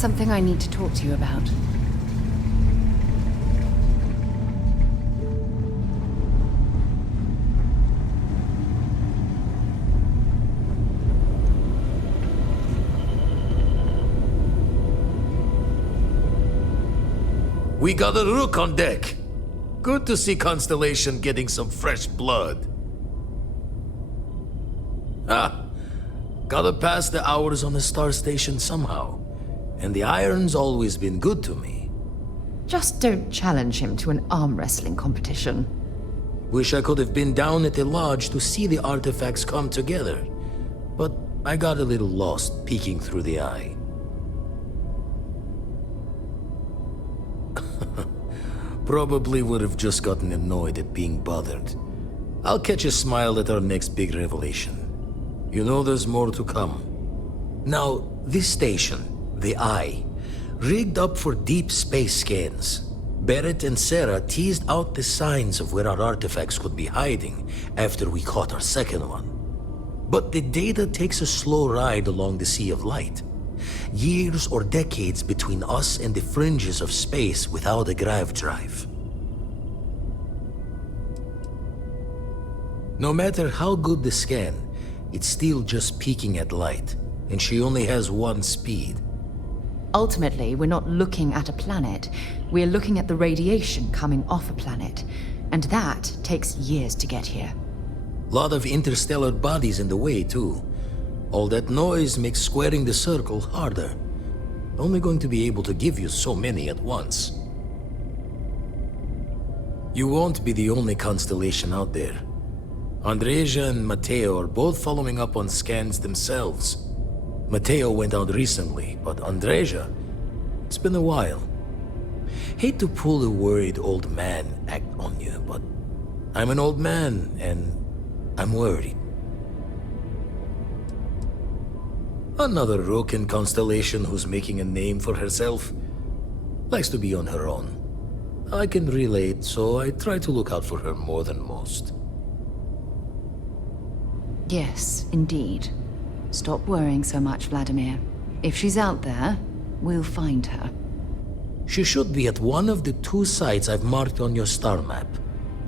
something I need to talk to you about. We got a rook on deck. Good to see Constellation getting some fresh blood. Gotta pass the hours on the star station somehow. And the iron's always been good to me. Just don't challenge him to an arm wrestling competition. Wish I could have been down at the lodge to see the artifacts come together. But I got a little lost peeking through the eye. Probably would have just gotten annoyed at being bothered. I'll catch a smile at our next big revelation. You know there's more to come. Now, this station, the Eye, rigged up for deep space scans. Barrett and Sarah teased out the signs of where our artifacts could be hiding after we caught our second one. But the data takes a slow ride along the Sea of Light. Years or decades between us and the fringes of space without a grav drive. No matter how good the scan, it's still just peeking at light, and she only has one speed. Ultimately, we're not looking at a planet. We're looking at the radiation coming off a planet. And that takes years to get here. Lot of interstellar bodies in the way, too. All that noise makes squaring the circle harder. Only going to be able to give you so many at once. You won't be the only constellation out there. Andreja and Matteo are both following up on scans themselves. Matteo went out recently, but Andreja, it's been a while. Hate to pull a worried old man act on you, but I'm an old man and I'm worried. Another rook in Constellation who's making a name for herself. Likes to be on her own. I can relate, so I try to look out for her more than most. Yes, indeed. Stop worrying so much, Vladimir. If she's out there, we'll find her. She should be at one of the 2 sites I've marked on your star map.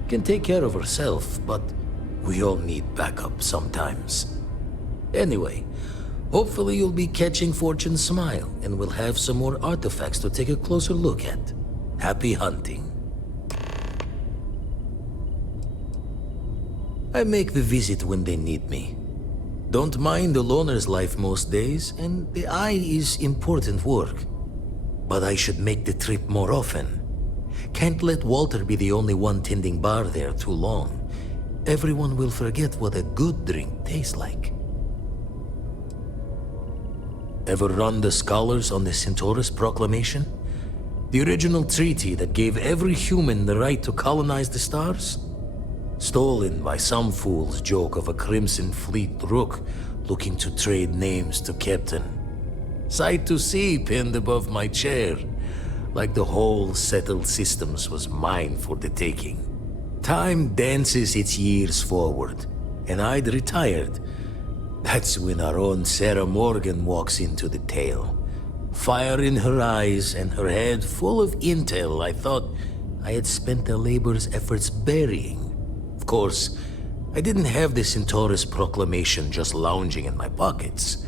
Can take care of herself, but we all need backup sometimes. Anyway, hopefully you'll be catching Fortune's smile, and we'll have some more artifacts to take a closer look at. Happy hunting. I make the visit when they need me. Don't mind the loner's life most days, and the Eye is important work. But I should make the trip more often. Can't let Walter be the only one tending bar there too long. Everyone will forget what a good drink tastes like. Ever run the scholars on the Centaurus Proclamation? The original treaty that gave every human the right to colonize the stars? Stolen by some fool's joke of a Crimson Fleet rook looking to trade names to Captain. Sight to see pinned above my chair, like the whole settled systems was mine for the taking. Time dances its years forward, and I'd retired. That's when our own Sarah Morgan walks into the tale. Fire in her eyes and her head full of intel I thought I had spent the labor's efforts burying. Of course, I didn't have the Centaurus Proclamation just lounging in my pockets.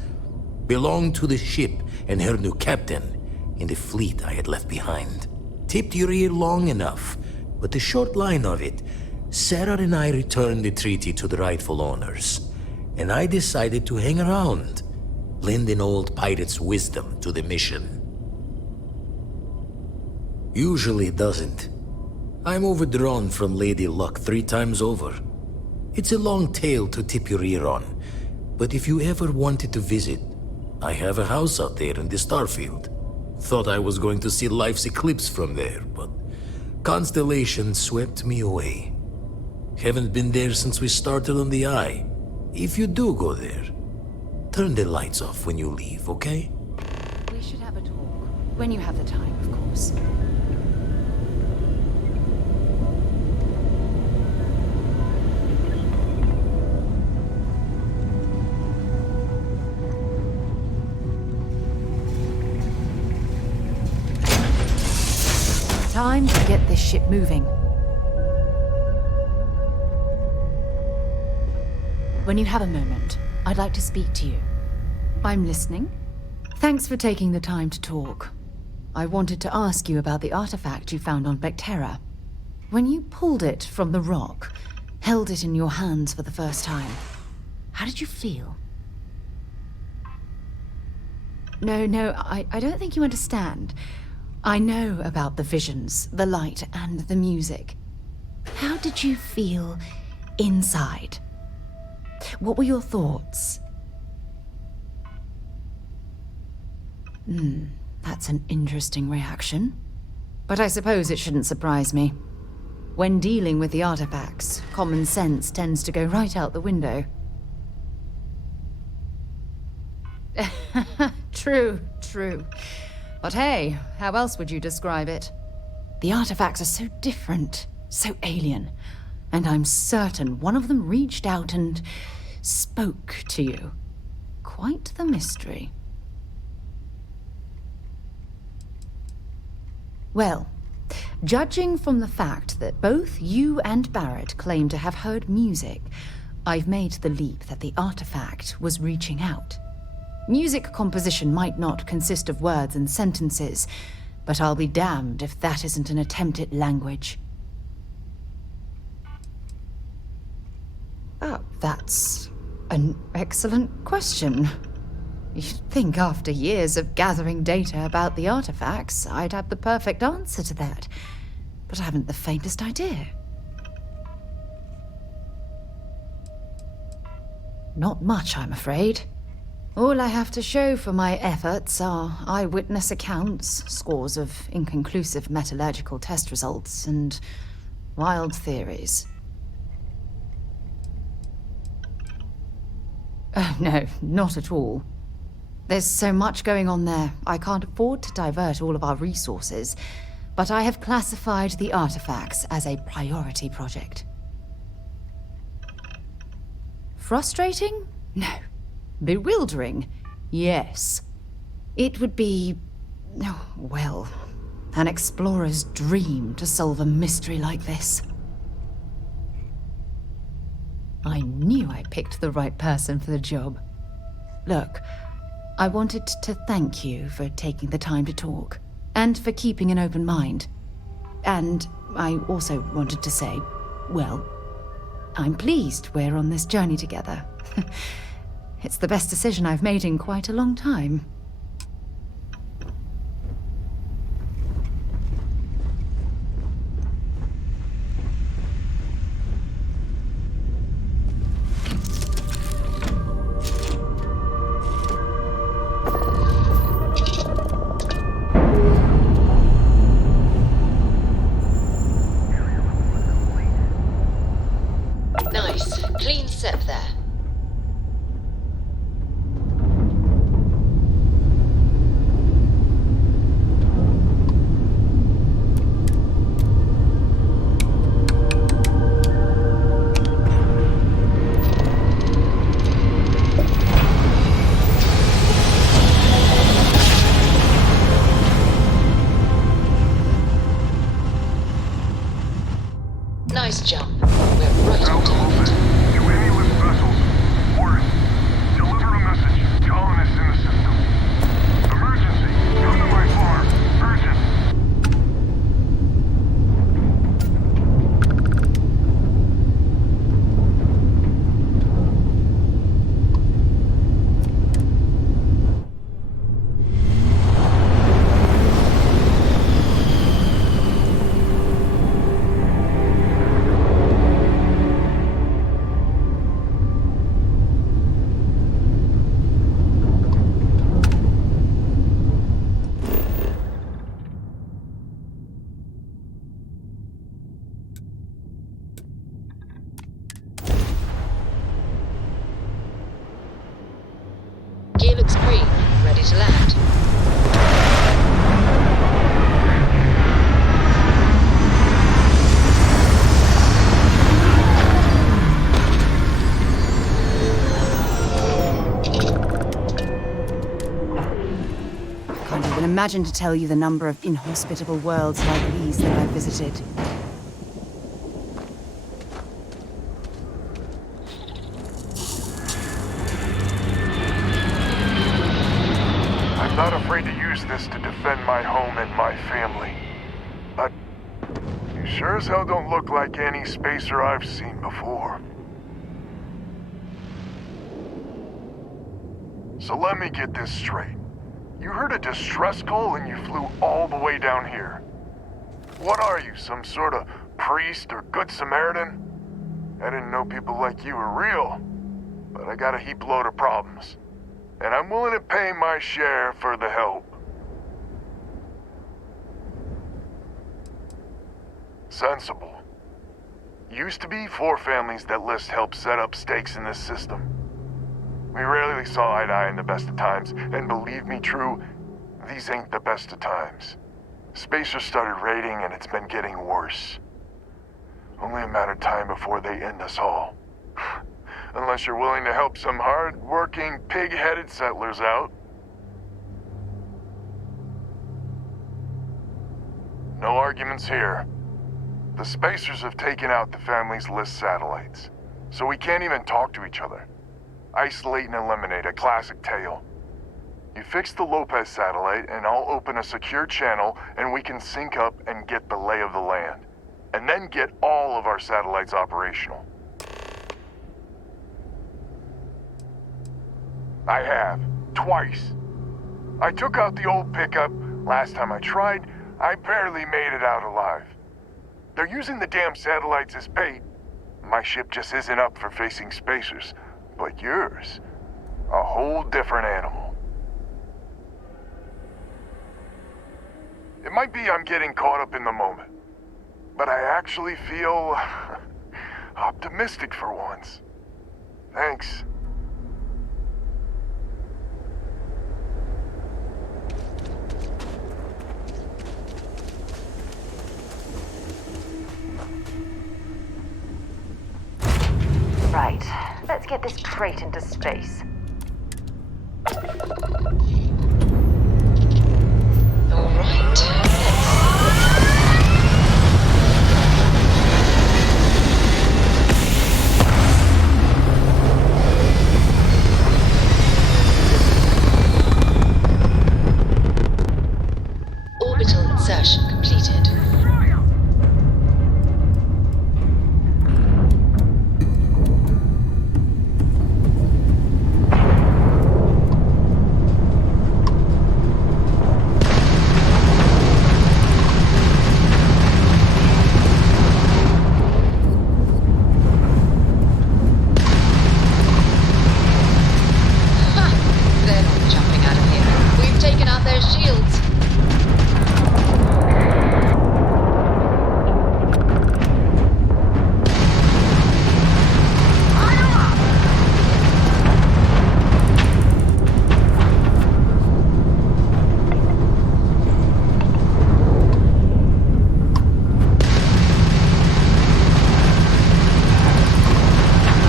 Belonged to the ship and her new captain in the fleet I had left behind. Tipped your ear long enough, but the short line of it, Sarah and I returned the treaty to the rightful owners, and I decided to hang around, lend an old pirate's wisdom to the mission. Usually it doesn't. I'm overdrawn from Lady Luck 3 times over. It's a long tale to tip your ear on, but if you ever wanted to visit, I have a house out there in the Starfield. Thought I was going to see life's eclipse from there, but Constellation swept me away. Haven't been there since we started on the Eye. If you do go there, turn the lights off when you leave, okay? We should have a talk. When you have the time, of course. Time to get this ship moving. When you have a moment, I'd like to speak to you. I'm listening. Thanks for taking the time to talk. I wanted to ask you about the artifact you found on Vectera. When you pulled it from the rock, held it in your hands for the first time, how did you feel? No, I don't think you understand. I know about the visions, the light, and the music. How did you feel inside? What were your thoughts? That's an interesting reaction. But I suppose it shouldn't surprise me. When dealing with the artifacts, common sense tends to go right out the window. True. But hey, how else would you describe it? The artifacts are so different, so alien, and I'm certain one of them reached out and spoke to you. Quite the mystery. Well, judging from the fact that both you and Barrett claim to have heard music, I've made the leap that the artifact was reaching out. Music composition might not consist of words and sentences, but I'll be damned if that isn't an attempt at language. That's an excellent question. You'd think after years of gathering data about the artifacts, I'd have the perfect answer to that. But I haven't the faintest idea. Not much, I'm afraid. All I have to show for my efforts are eyewitness accounts, scores of inconclusive metallurgical test results, and wild theories. Oh, no, not at all. There's so much going on there, I can't afford to divert all of our resources, but I have classified the artifacts as a priority project. Frustrating? No. Bewildering? Yes. It would be, well, an explorer's dream to solve a mystery like this. I knew I picked the right person for the job. Look, I wanted to thank you for taking the time to talk, and for keeping an open mind. And I also wanted to say, well, I'm pleased we're on this journey together. It's the best decision I've made in quite a long time. Nice. Clean set there. Nice jump. We're right on target. To any lift vessels, orders. Deliver a message. Colonists in the system. Emergency. Come to my farm. Urgent. Gear looks green. Ready to land. Can't even imagine to tell you the number of inhospitable worlds like these that I've visited. I'm not afraid to use this to defend my home and my family. But you sure as hell don't look like any spacer I've seen before. So let me get this straight. You heard a distress call and you flew all the way down here. What are you, some sort of priest or good Samaritan? I didn't know people like you were real, but I got a heap load of problems. And I'm willing to pay my share for the help. Sensible. Used to be 4 families that list help set up stakes in this system. We rarely saw eye to eye in the best of times, and believe me, True, these ain't the best of times. Spacers started raiding, and it's been getting worse. Only a matter of time before they end us all. Unless you're willing to help some hard-working, pig-headed settlers out. No arguments here. The Spacers have taken out the family's list satellites, so we can't even talk to each other. Isolate and eliminate, a classic tale. You fix the Lopez satellite, and I'll open a secure channel, and we can sync up and get the lay of the land. And then get all of our satellites operational. I have. Twice. I took out the old pickup. Last time I tried, I barely made it out alive. They're using the damn satellites as bait. My ship just isn't up for facing spacers. But yours, a whole different animal. It might be I'm getting caught up in the moment, but I actually feel optimistic for once. Thanks. Right, let's get this crate into space. All right. Orbital insertion completed. They're not jumping out of here. We've taken out their shields.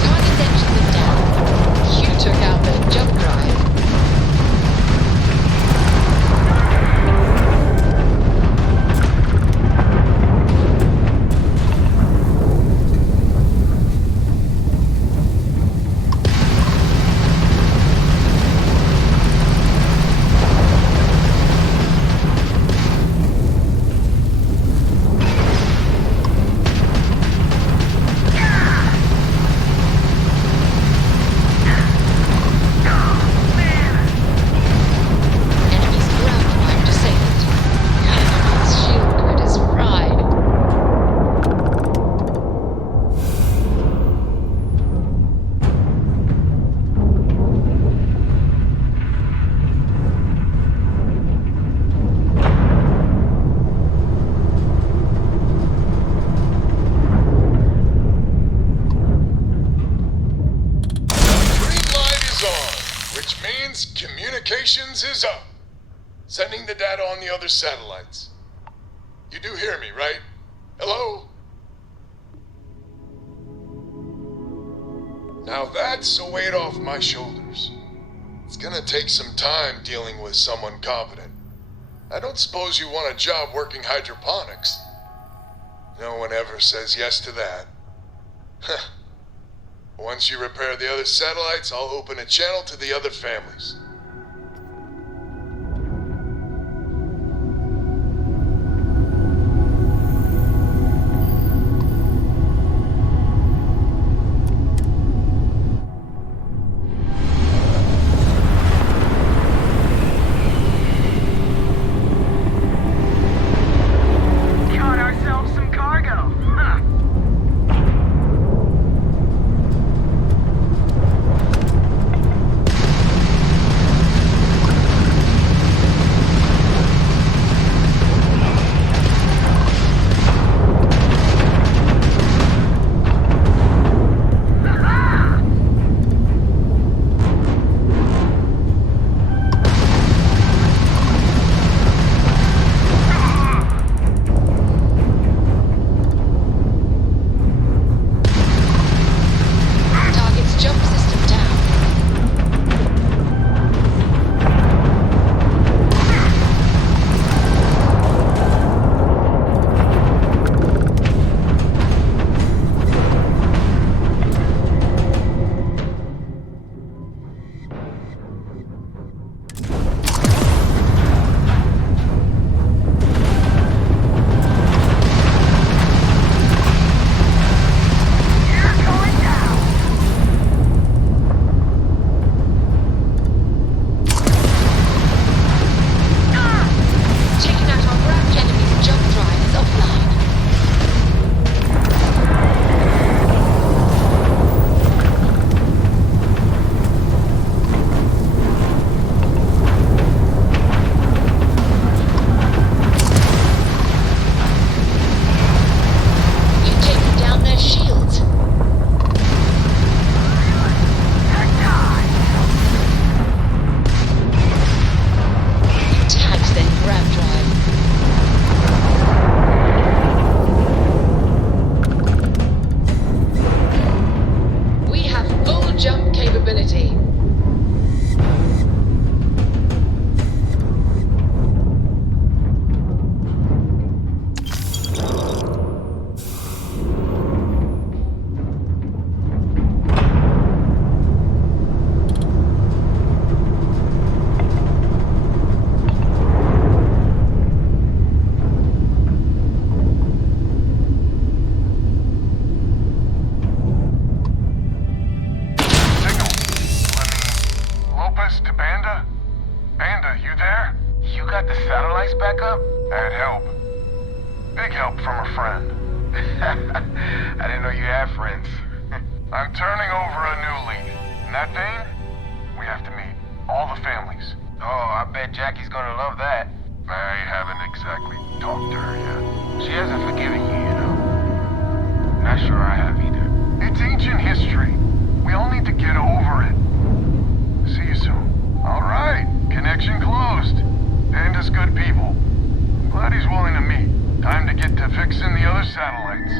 Target engine was down. You took out their jump drive. Enemy's ground drive disabled. Enemy's shield grid is fried. Green light is on, which means communications is up. Sending the data on the other satellites. You do hear me, right? Hello? Now that's a weight off my shoulders. It's gonna take some time dealing with someone competent. I don't suppose you want a job working hydroponics. No one ever says yes to that. Once you repair the other satellites, I'll open a channel to the other families. Got ourselves some cargo. Huh. Target's jump system down. You're going down. Taking out our grabbed enemy's jump drive is offline. You've taken down their shields. You tagged their grab drive. We have full jump capability. Lopez to Banda? Banda, you there? You got the satellites back up? I had help. Big help from a friend. I didn't know you had friends. I'm turning over a new leaf. In that vein, we have to meet all the families. Oh, I bet Jackie's gonna love that. I haven't exactly talked to her yet. She hasn't forgiven you, you know. Not sure I have either. It's ancient history. We all need to get over it. See you soon. All right. Connection closed. Banda's good people. Glad he's willing to meet. Time to get to fixing the other satellites.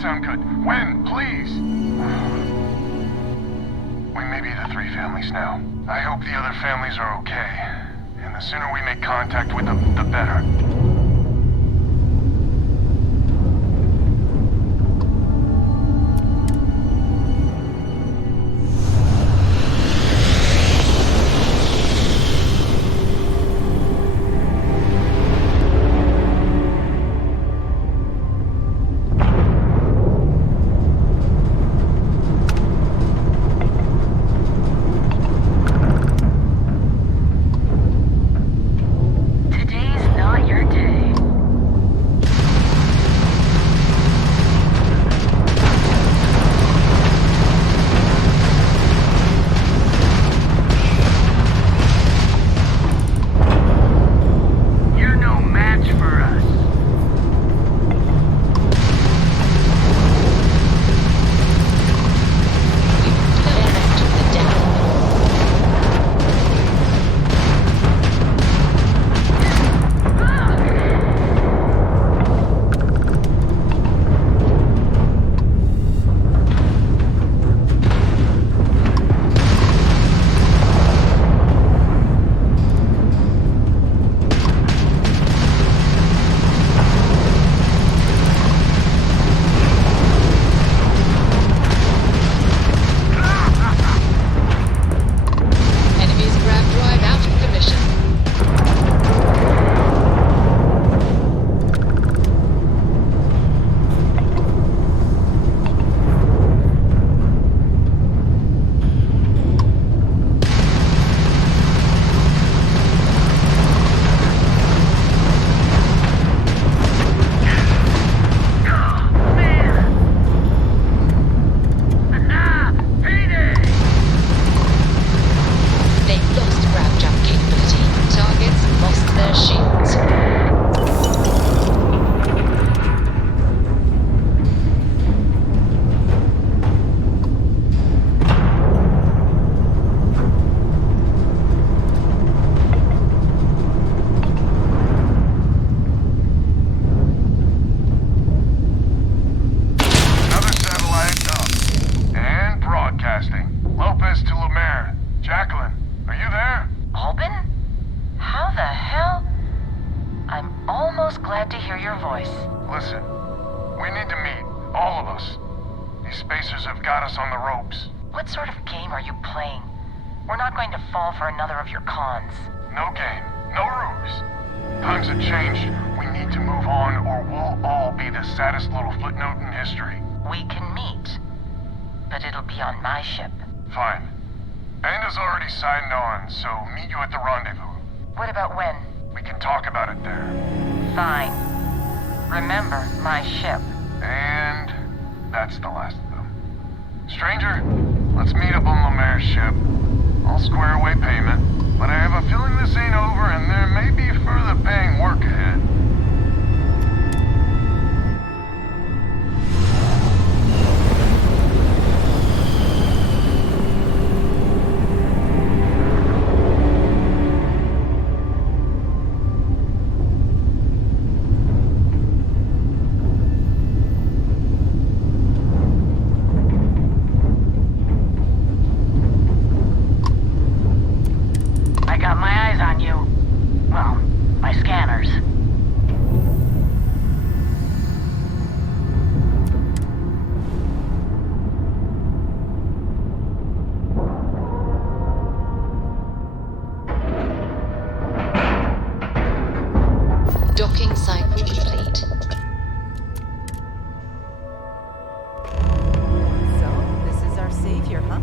Sound good. When, please? We may be the three families now. I hope the other families are okay. And the sooner we make contact with them, the better. Today's not your day. got us on the ropes. What sort of game are you playing? We're not going to fall for another of your cons. No game, no ruse. Times have changed. We need to move on, or we'll all be the saddest little footnote in history. We can meet, but it'll be on my ship. Fine. Banda's already signed on, so meet you at the rendezvous. What about when? We can talk about it there. Fine. Remember, my ship. And that's the last of them. Stranger, let's meet up on Lemaire's ship. I'll square away payment, but I have a feeling this ain't over and there may be further paying work ahead. Docking cycle complete. So, this is our savior, huh?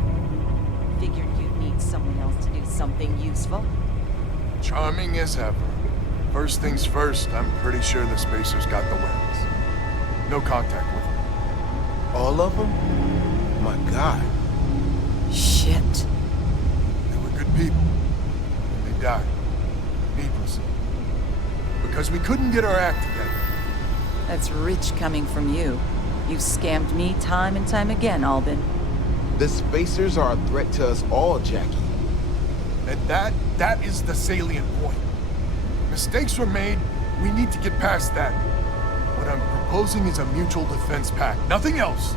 Figured you'd need someone else to do something useful. Charming as ever. First things first, I'm pretty sure the Spacers got the weapons. No contact with them. All of them? My God. Shit. They were good people. And they died. Needlessly. Because we couldn't get our act together. That's rich coming from you. You've scammed me time and time again, Albin. The Spacers are a threat to us all, Jackie. And that is the salient point. Mistakes were made, we need to get past that. What I'm proposing is a mutual defense pact, nothing else.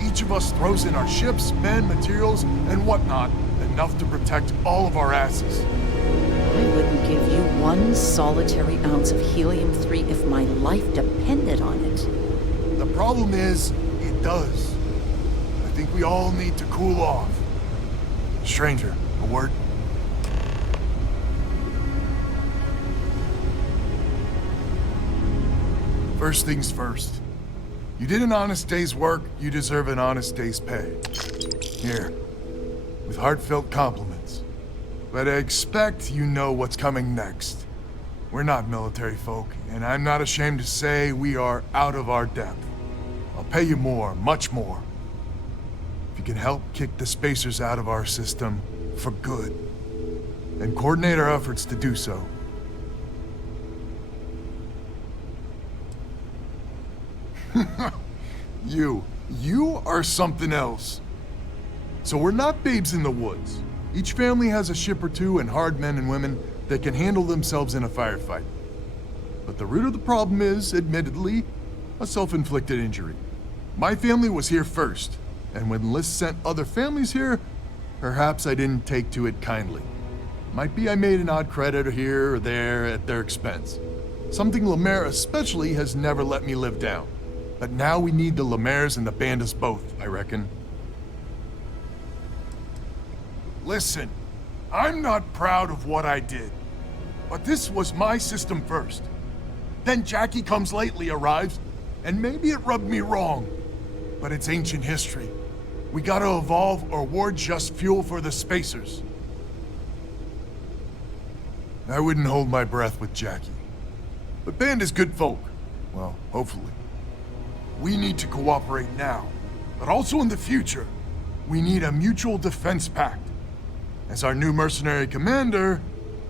Each of us throws in our ships, men, materials, and whatnot, enough to protect all of our asses. I wouldn't give you one solitary ounce of helium-3 if my life depended on it. The problem is, it does. I think we all need to cool off. Stranger, a word? First things first. You did an honest day's work, you deserve an honest day's pay. Here, with heartfelt compliments. But I expect you know what's coming next. We're not military folk, and I'm not ashamed to say we are out of our depth. I'll pay you more, much more. If you can help kick the Spacers out of our system for good, and coordinate our efforts to do so. You are something else. So we're not babes in the woods. Each family has a ship or two and hard men and women that can handle themselves in a firefight. But the root of the problem is, admittedly, a self-inflicted injury. My family was here first, and when Liz sent other families here, perhaps I didn't take to it kindly. Might be I made an odd credit here or there at their expense. Something Lemaire especially has never let me live down. But now we need the Lemaires and the Bandas both, I reckon. Listen, I'm not proud of what I did, but this was my system first. Then Jackie comes lately arrives, and maybe it rubbed me wrong, but it's ancient history. We gotta evolve or we're just fuel for the Spacers. I wouldn't hold my breath with Jackie, but Banda's good folk. Well, hopefully. We need to cooperate now, but also in the future. We need a mutual defense pact. As our new mercenary commander,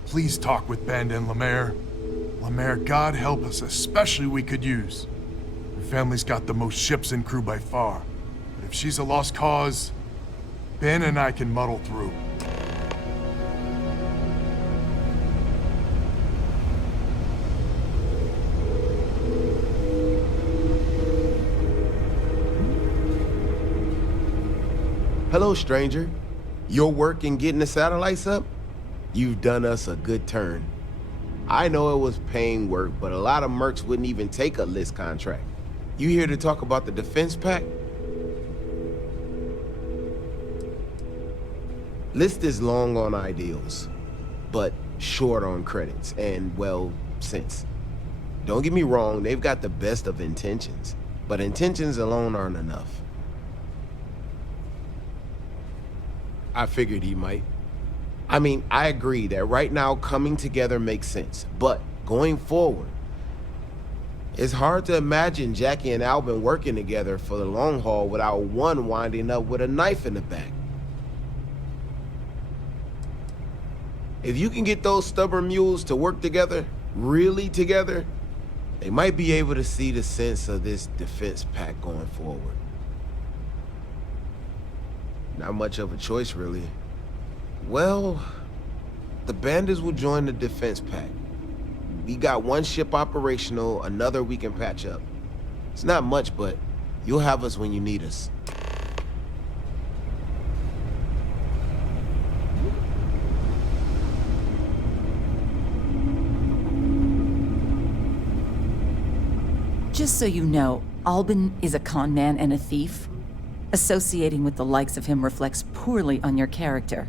please talk with Banda and Lemaire. Lemaire, God help us, especially we could use. Her family's got the most ships and crew by far. But if she's a lost cause, Ben and I can muddle through. Hello, stranger. Your work in getting the satellites up? You've done us a good turn. I know it was paying work, but a lot of mercs wouldn't even take a list contract. You here to talk about the defense pact? List is long on ideals, but short on credits and, well, sense. Don't get me wrong, they've got the best of intentions, but intentions alone aren't enough. I figured he might. I mean, I agree that right now coming together makes sense, but going forward, it's hard to imagine Jackie and Albin working together for the long haul without one winding up with a knife in the back. If you can get those stubborn mules to work together, really together, they might be able to see the sense of this defense pact going forward. Not much of a choice, really. Well, the bandits will join the defense pact. We got one ship operational, another we can patch up. It's not much, but you'll have us when you need us. Just so you know, Albin is a con man and a thief. Associating with the likes of him reflects poorly on your character.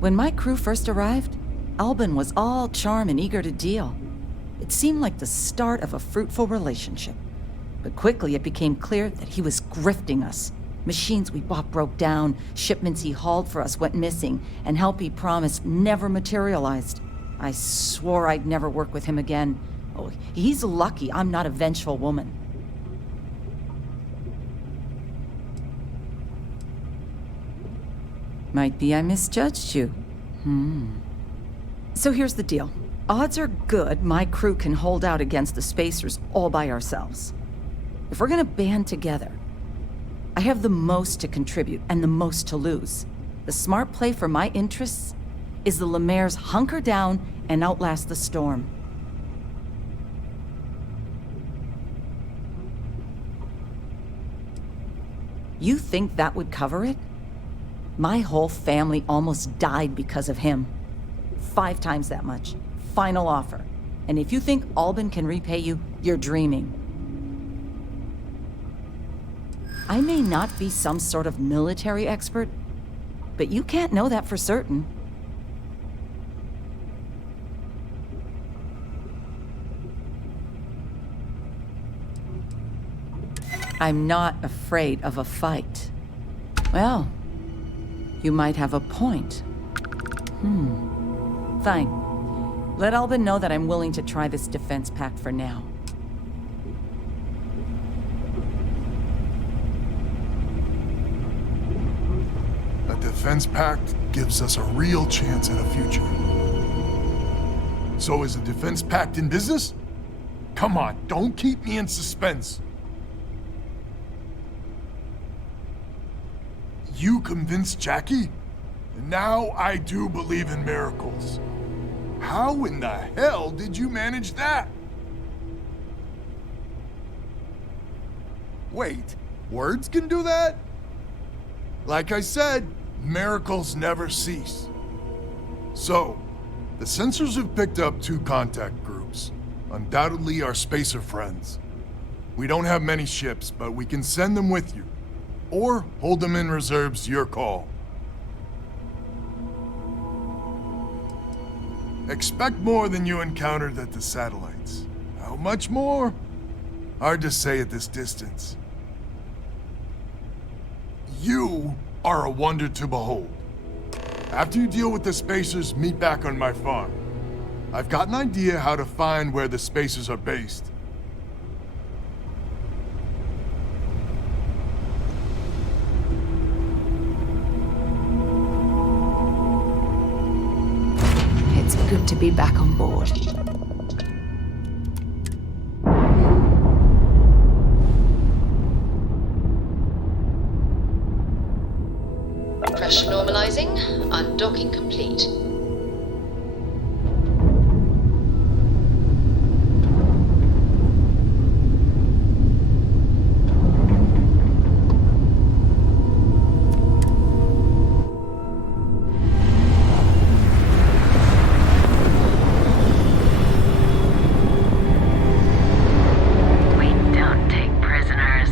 When my crew first arrived, Albin was all charm and eager to deal. It seemed like the start of a fruitful relationship. But quickly it became clear that he was grifting us. Machines we bought broke down, shipments he hauled for us went missing, and help he promised never materialized. I swore I'd never work with him again. Oh, he's lucky I'm not a vengeful woman. Might be I misjudged you. So here's the deal. Odds are good my crew can hold out against the Spacers all by ourselves. If we're gonna band together, I have the most to contribute and the most to lose. The smart play for my interests is the Lemaire's hunker down and outlast the storm. You think that would cover it? My whole family almost died because of him. 5 times that much. Final offer. And if you think Albin can repay you, you're dreaming. I may not be some sort of military expert, but you can't know that for certain. I'm not afraid of a fight. Well, you might have a point. Fine. Let Albin know that I'm willing to try this defense pact for now. A defense pact gives us a real chance at a future. So is the defense pact in business? Come on, don't keep me in suspense. You convinced Jackie? Now I do believe in miracles. How in the hell did you manage that? Wait, words can do that? Like I said, miracles never cease. So, the sensors have picked up 2 contact groups. Undoubtedly our spacer friends. We don't have many ships, but we can send them with you. Or hold them in reserves, your call. Expect more than you encountered at the satellites. How much more? Hard to say at this distance. You are a wonder to behold. After you deal with the Spacers, meet back on my farm. I've got an idea how to find where the Spacers are based. It's good to be back on board. Pressure normalizing. Undocking complete. We don't take prisoners.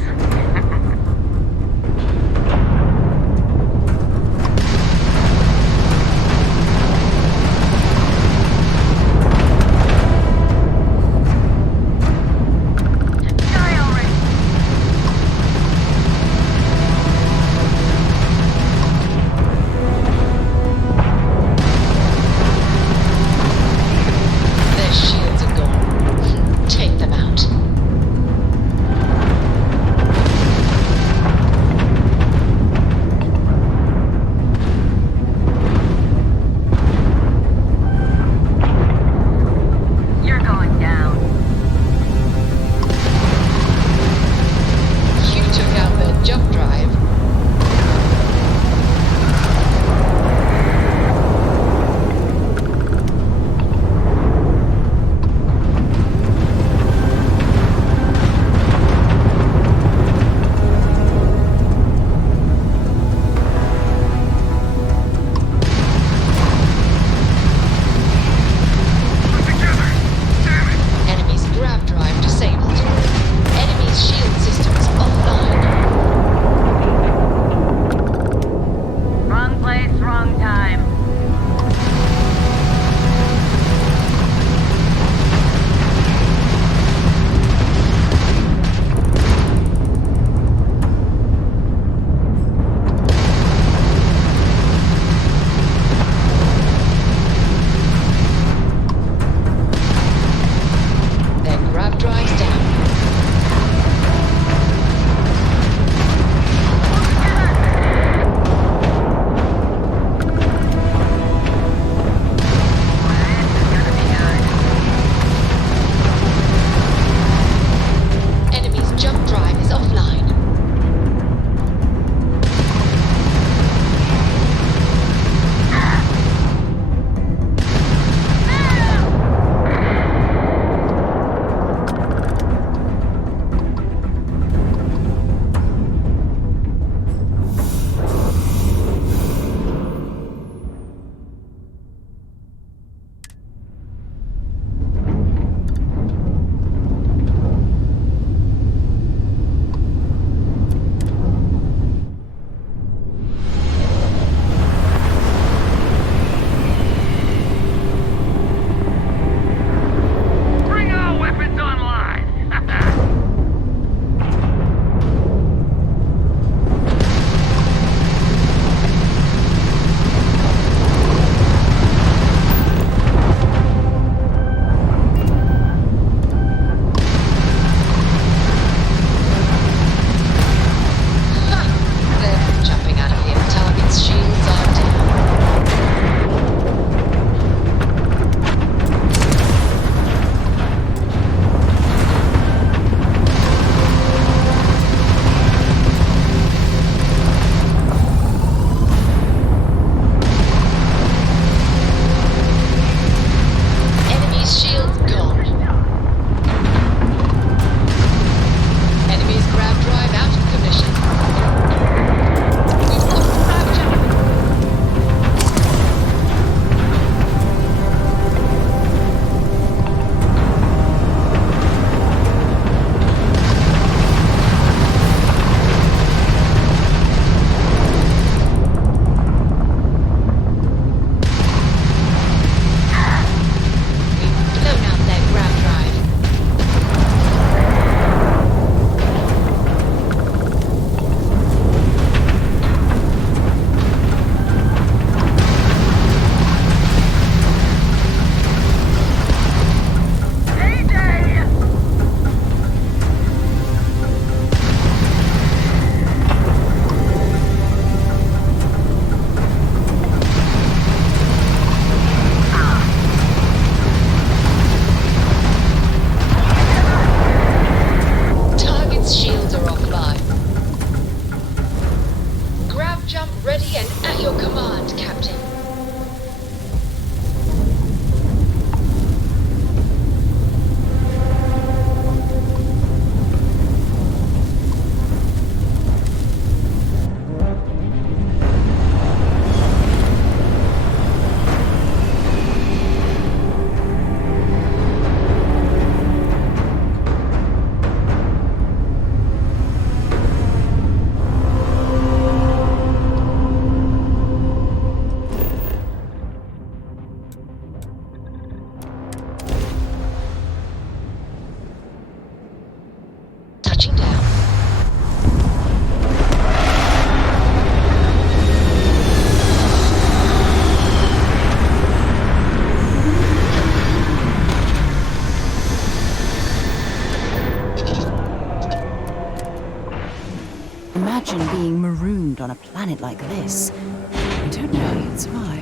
imagine being marooned on a planet like this. I don't know how you'd survive.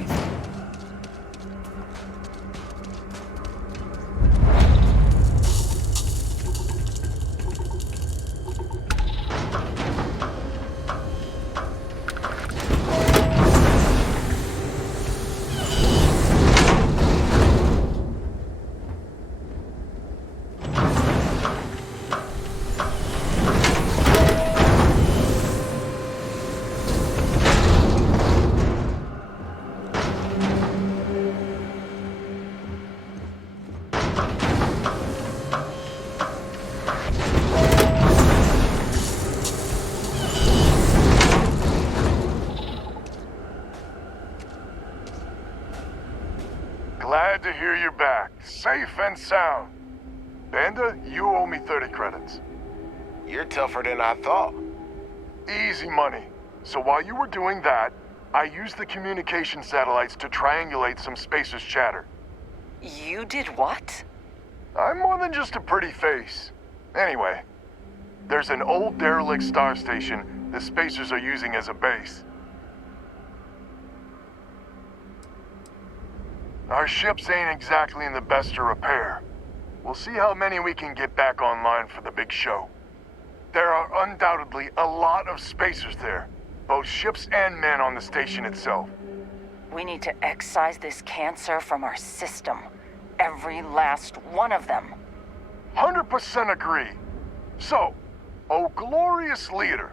Glad to hear you're back, safe and sound. Banda, you owe me 30 credits. You're tougher than I thought. Easy money. So while you were doing that, I used the communication satellites to triangulate some spacers' chatter. You did what? I'm more than just a pretty face. Anyway, there's an old derelict star station the spacers are using as a base. Our ships ain't exactly in the best of repair. We'll see how many we can get back online for the big show. There are undoubtedly a lot of spacers there, both ships and men on the station itself. We need to excise this cancer from our system. Every last one of them. 100% agree. So, oh glorious leader,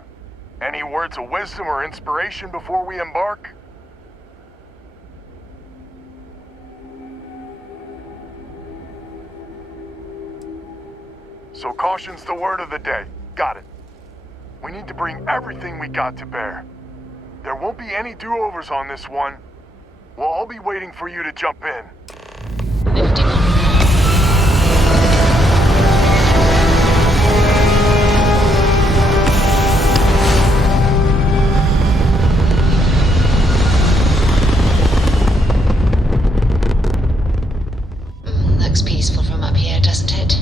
any words of wisdom or inspiration before we embark? So caution's the word of the day. Got it. We need to bring everything we got to bear. There won't be any do-overs on this one. We'll all be waiting for you to jump in. Lifting on looks peaceful from up here, doesn't it?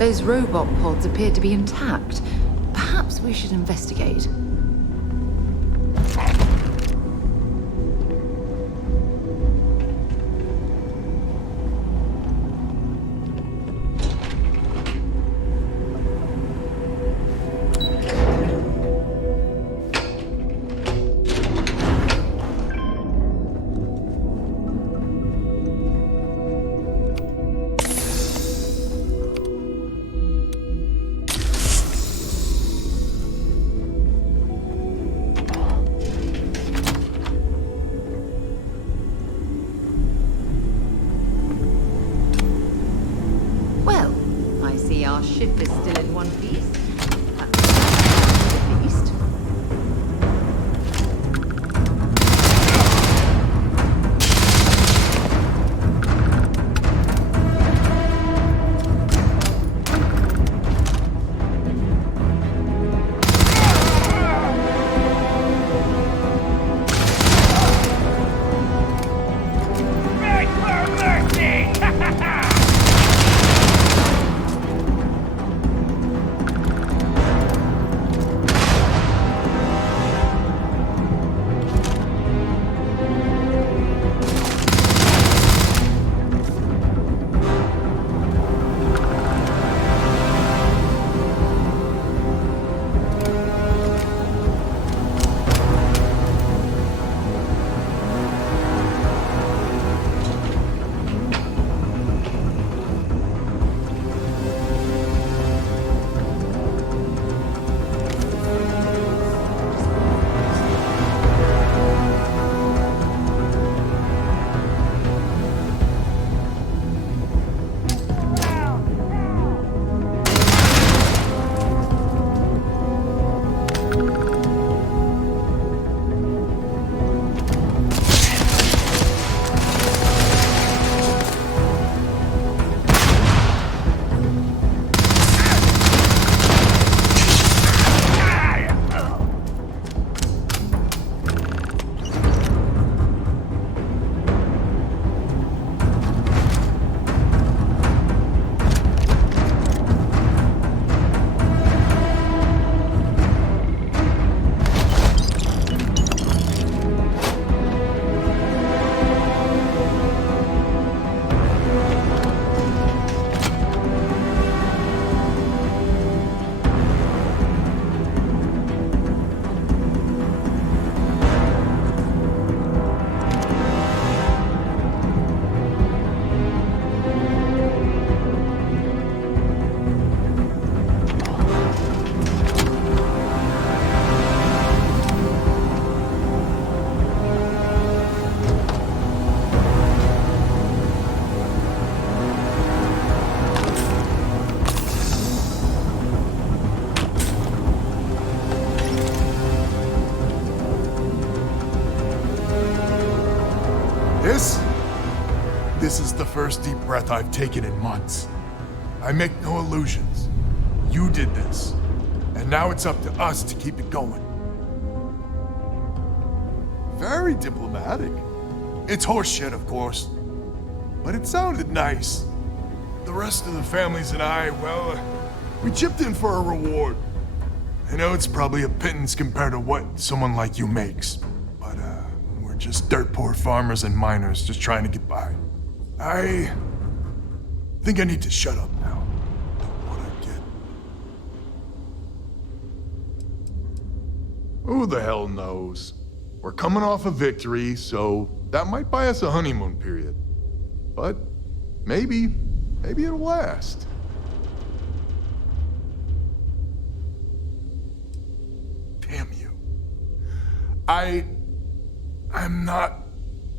Those robot pods appear to be intact. Perhaps we should investigate. Our ship is still in one piece. At least. This is the first deep breath I've taken in months. I make no illusions. You did this. And now it's up to us to keep it going. Very diplomatic. It's horseshit, of course. But it sounded nice. The rest of the families and I, well, we chipped in for a reward. I know it's probably a pittance compared to what someone like you makes. But, we're just dirt poor farmers and miners just trying to get by. I think I need to shut up now. Don't want to get... Who the hell knows? We're coming off a victory, so that might buy us a honeymoon period. But maybe it'll last. Damn you. I'm not...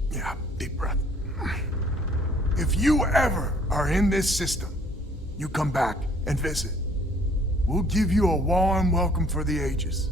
Yeah, deep breath. If you ever are in this system, you come back and visit. We'll give you a warm welcome for the ages.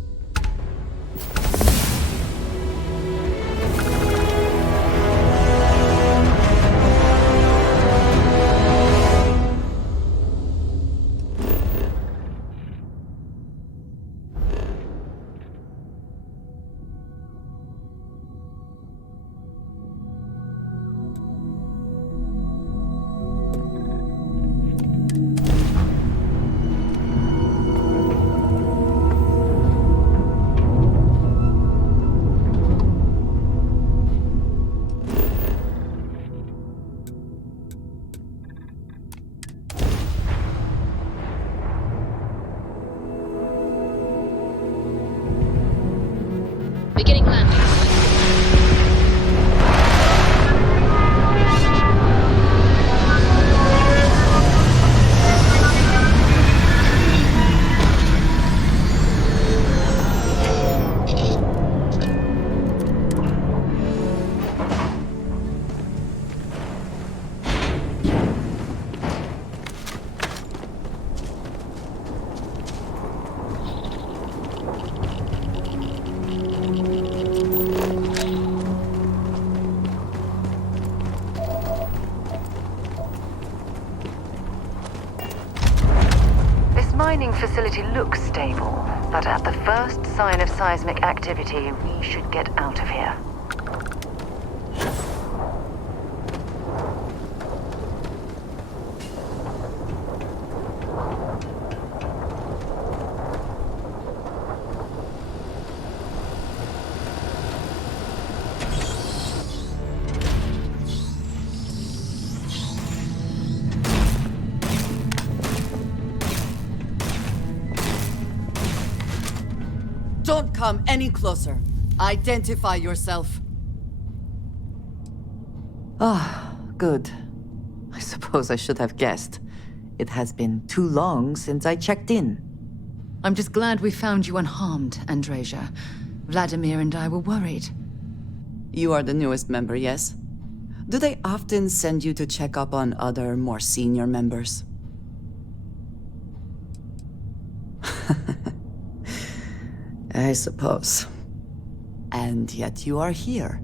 mining facility looks stable, but at the first sign of seismic activity, we should get out of here. Don't come any closer. Identify yourself. Ah, good. I suppose I should have guessed. It has been too long since I checked in. I'm just glad we found you unharmed, Andreja. Vladimir and I were worried. You are the newest member, yes? Do they often send you to check up on other, more senior members? I suppose. And yet you are here,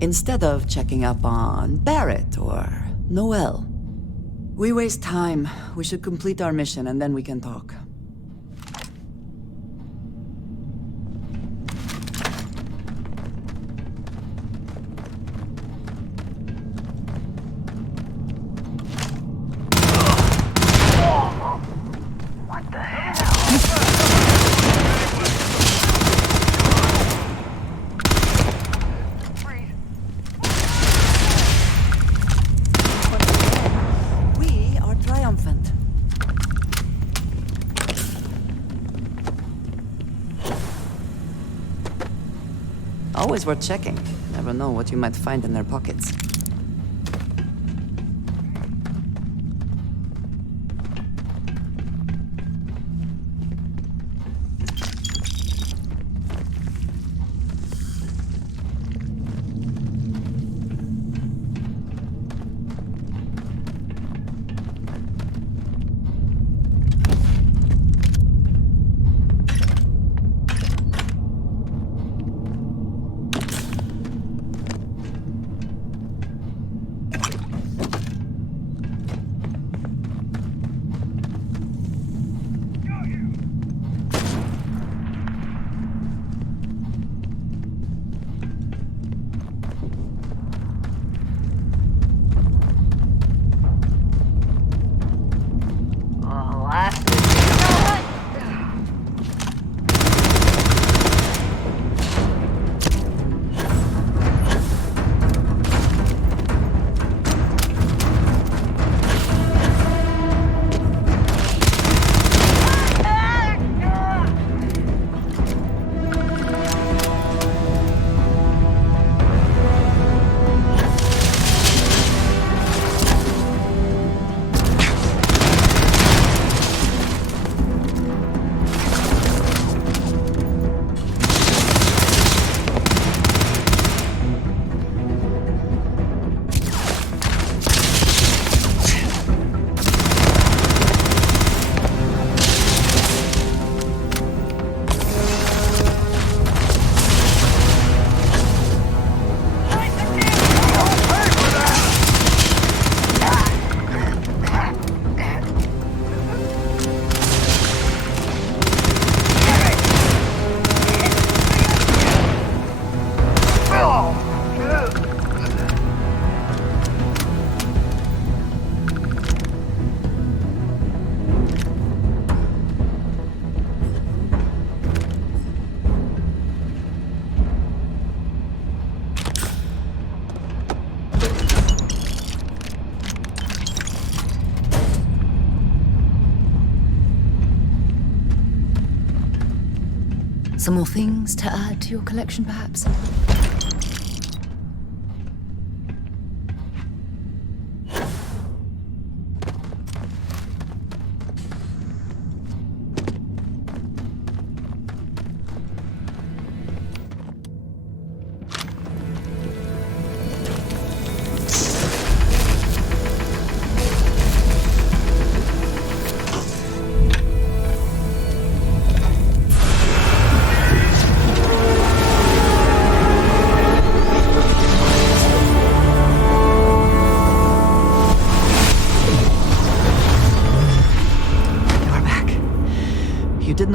instead of checking up on Barrett or Noel. We waste time. We should complete our mission and then we can talk. Always worth checking. Never know what you might find in their pockets. Some more things to add to your collection, perhaps?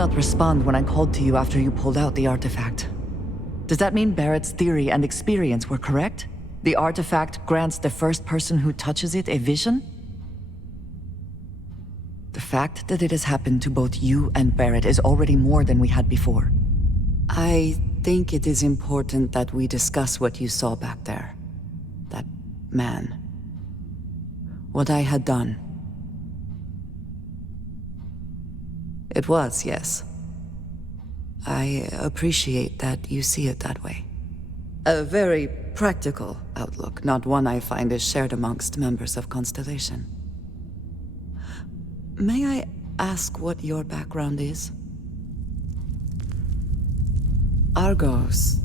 not respond when I called to you after you pulled out the artifact. Does that mean Barrett's theory and experience were correct? The artifact grants the first person who touches it a vision? The fact that it has happened to both you and Barrett is already more than we had before. I think it is important that we discuss what you saw back there. That man. What I had done. It was, yes. I appreciate that you see it that way. A very practical outlook, not one I find is shared amongst members of Constellation. May I ask what your background is? Argos.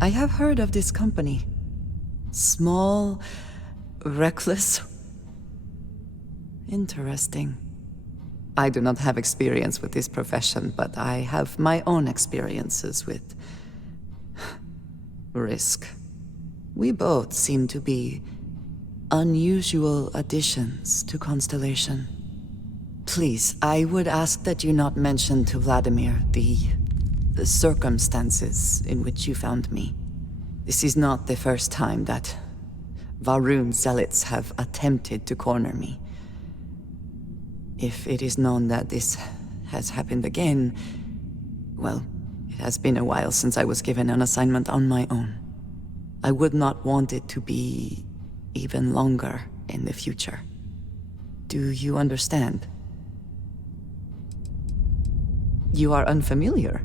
I have heard of this company. Small, reckless. Interesting. I do not have experience with this profession, but I have my own experiences with risk. We both seem to be unusual additions to Constellation. Please, I would ask that you not mention to Vladimir the circumstances in which you found me. This is not the first time that Va'ruun zealots have attempted to corner me. If it is known that this has happened again, well, it has been a while since I was given an assignment on my own. I would not want it to be even longer in the future. Do you understand? You are unfamiliar.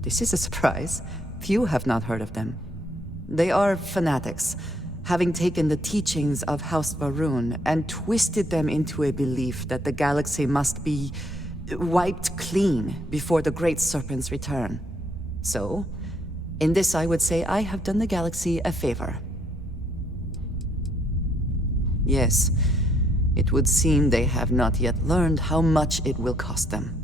This is a surprise. Few have not heard of them. They are fanatics, having taken the teachings of House Va'ruun and twisted them into a belief that the galaxy must be wiped clean before the Great Serpent's return. So, in this I would say I have done the galaxy a favor. Yes, it would seem they have not yet learned how much it will cost them.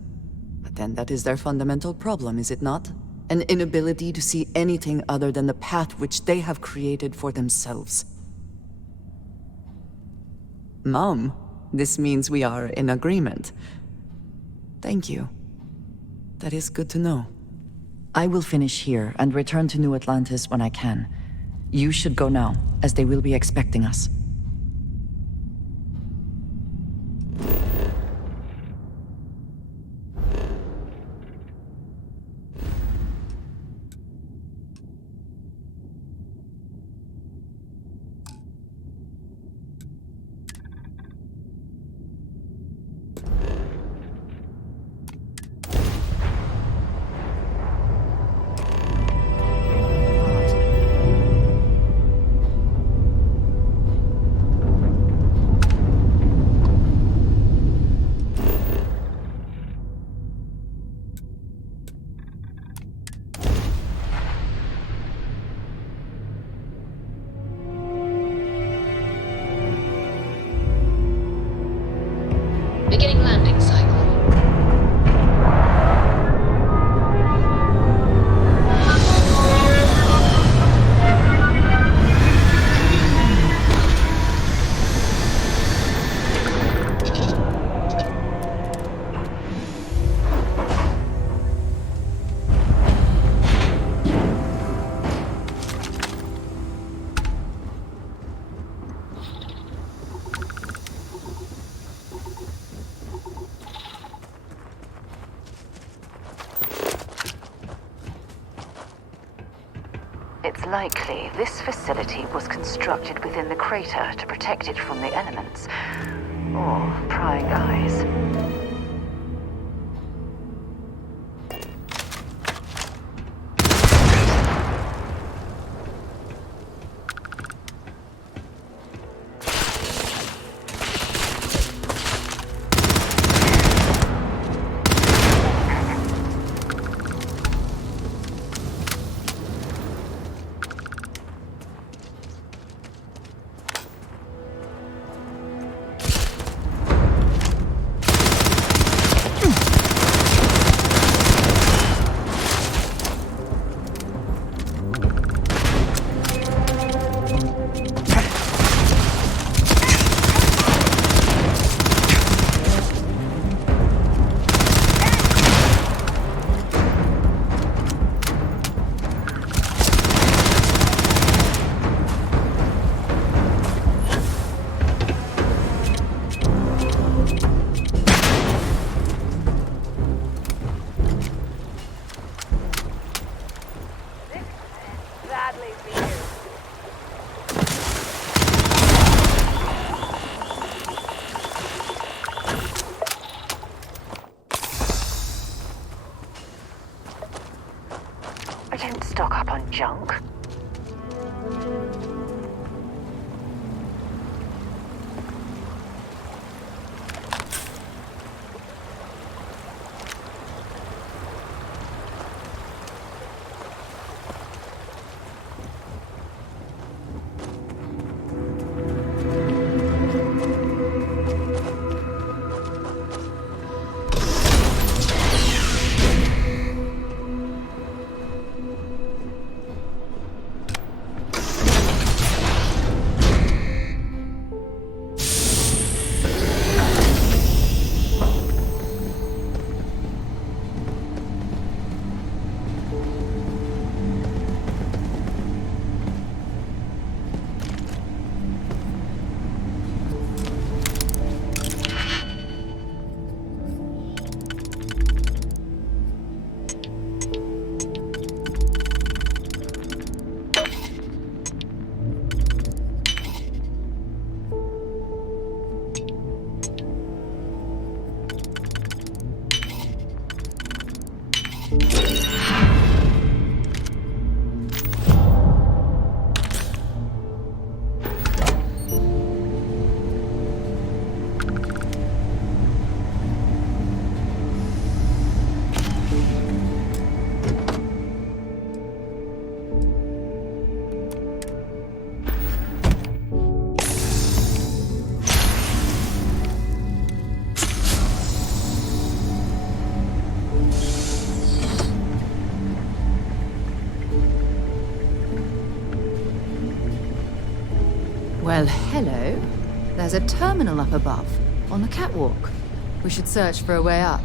But then that is their fundamental problem, is it not? An inability to see anything other than the path which they have created for themselves. Mom, this means we are in agreement. Thank you. That is good to know. I will finish here and return to New Atlantis when I can. You should go now, as they will be expecting us. Beginning landing cycle. It's likely this facility was constructed within the crater to protect it from the elements, or prying eyes. junk? Well, hello. There's a terminal up above, on the catwalk. We should search for a way up.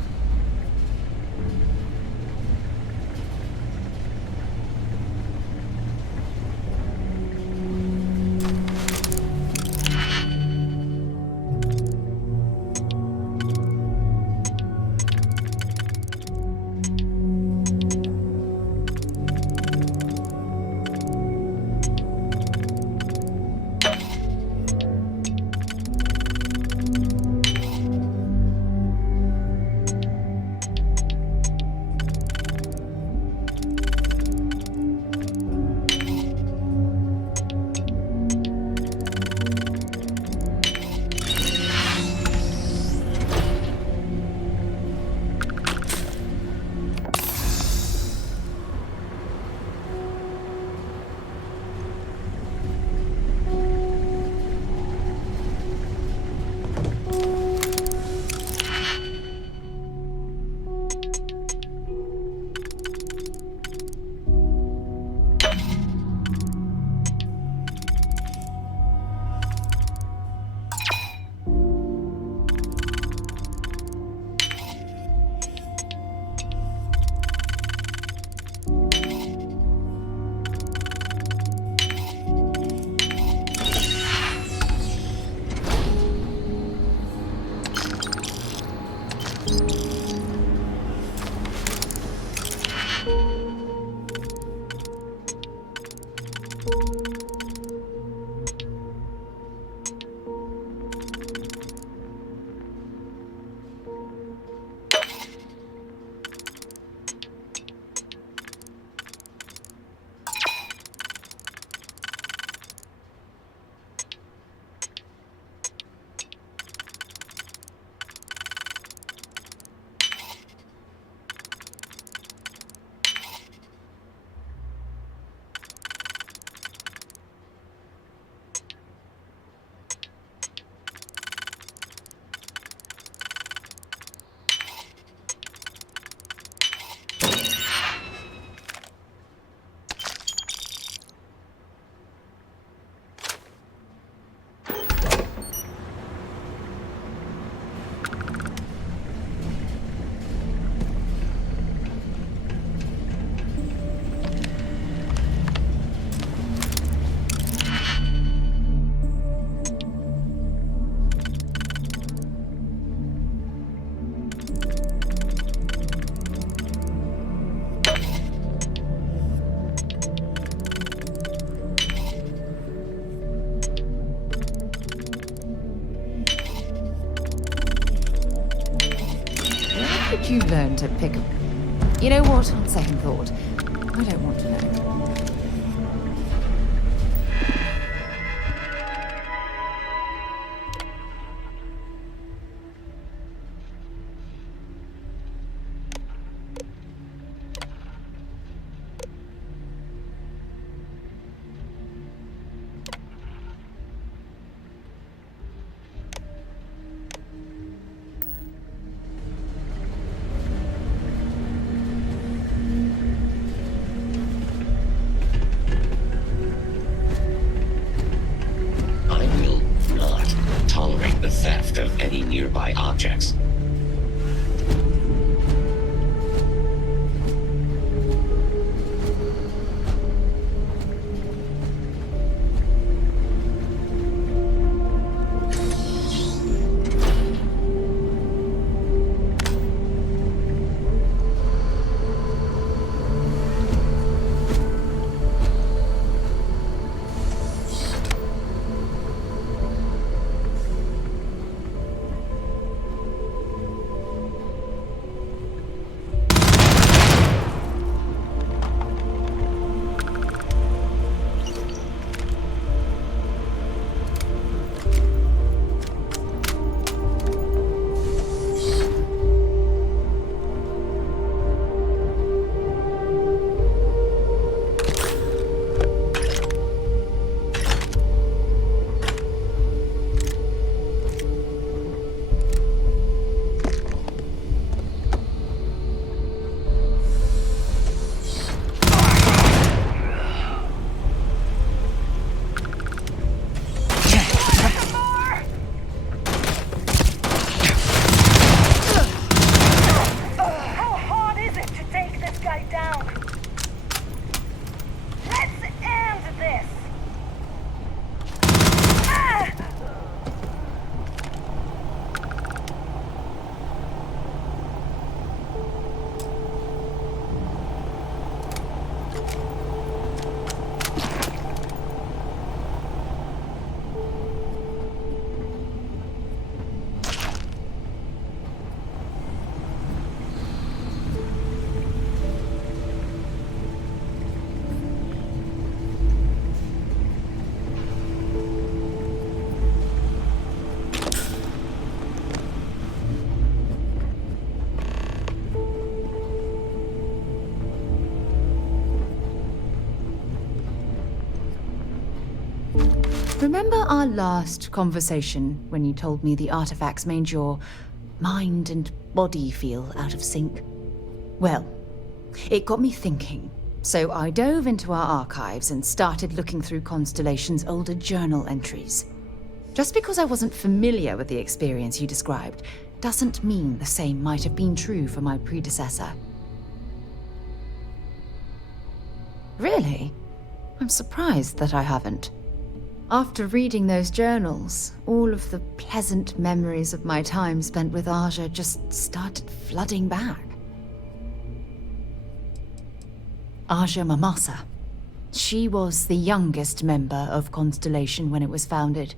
Did you learn to pick up? You know what? On second thought, I don't want to know. theft of any nearby objects. Remember our last conversation when you told me the artifacts made your mind and body feel out of sync? Well, it got me thinking. So I dove into our archives and started looking through Constellation's older journal entries. Just because I wasn't familiar with the experience you described doesn't mean the same might have been true for my predecessor. Really? I'm surprised that I haven't. After reading those journals, all of the pleasant memories of my time spent with Andreja just started flooding back. Andreja Mamasa. She was the youngest member of Constellation when it was founded.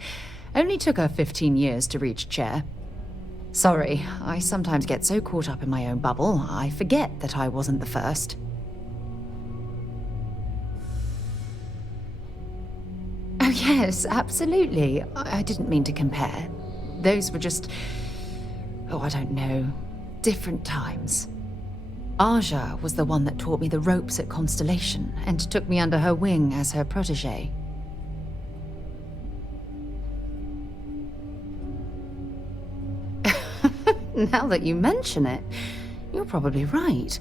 Only took her 15 years to reach chair. Sorry, I sometimes get so caught up in my own bubble, I forget that I wasn't the first. Oh yes, absolutely. I didn't mean to compare. Those were just... oh, I don't know. Different times. Andreja was the one that taught me the ropes at Constellation and took me under her wing as her protégé. Now that you mention it, you're probably right.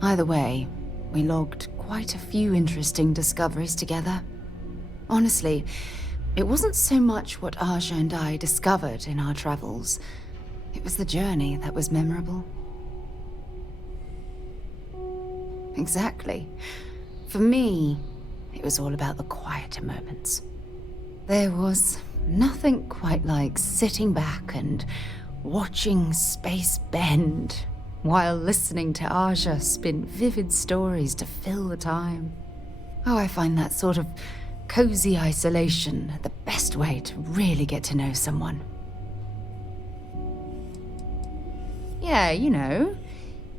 Either way, we logged quite a few interesting discoveries together. Honestly, it wasn't so much what Andreja and I discovered in our travels. It was the journey that was memorable. Exactly. For me, it was all about the quieter moments. There was nothing quite like sitting back and watching space bend while listening to Andreja spin vivid stories to fill the time. Oh, I find that sort of cozy isolation the best way to really get to know someone. Yeah, you know,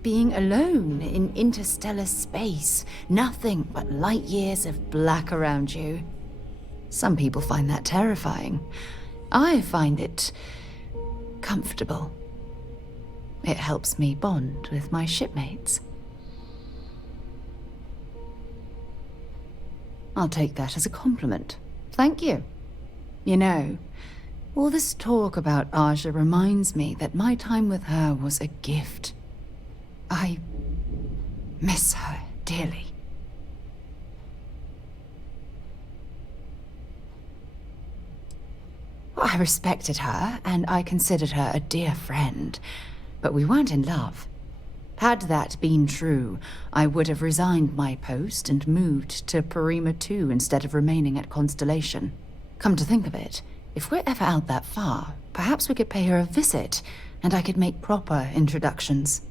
being alone in interstellar space, nothing but light years of black around you. Some people find that terrifying. I find it comfortable. It helps me bond with my shipmates. I'll take that as a compliment. Thank you. You know, all this talk about Andreja reminds me that my time with her was a gift. I miss her dearly. I respected her, and I considered her a dear friend, but we weren't in love. Had that been true, I would have resigned my post and moved to Parima 2 instead of remaining at Constellation. Come to think of it, if we're ever out that far, perhaps we could pay her a visit, and I could make proper introductions.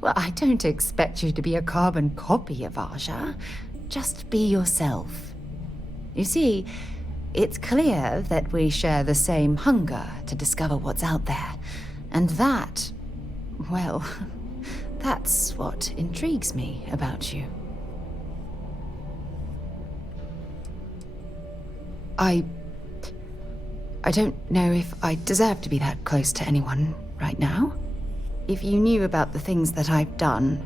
Well, I don't expect you to be a carbon copy of Aja. Just be yourself. You see, it's clear that we share the same hunger to discover what's out there. And that, well, that's what intrigues me about you. I don't know if I deserve to be that close to anyone right now. If you knew about the things that I've done,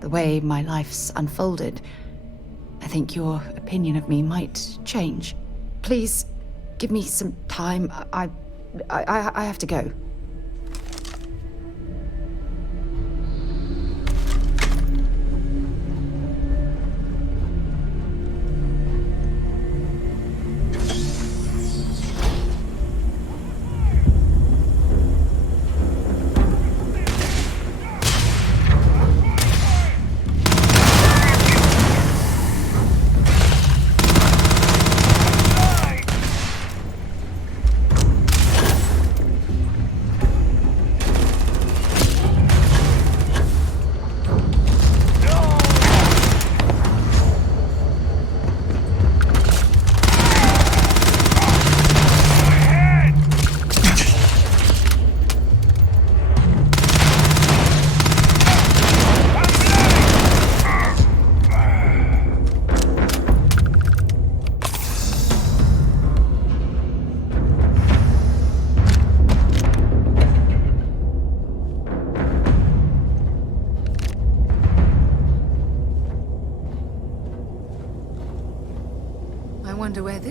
the way my life's unfolded, I think your opinion of me might change. Please, give me some time. I have to go.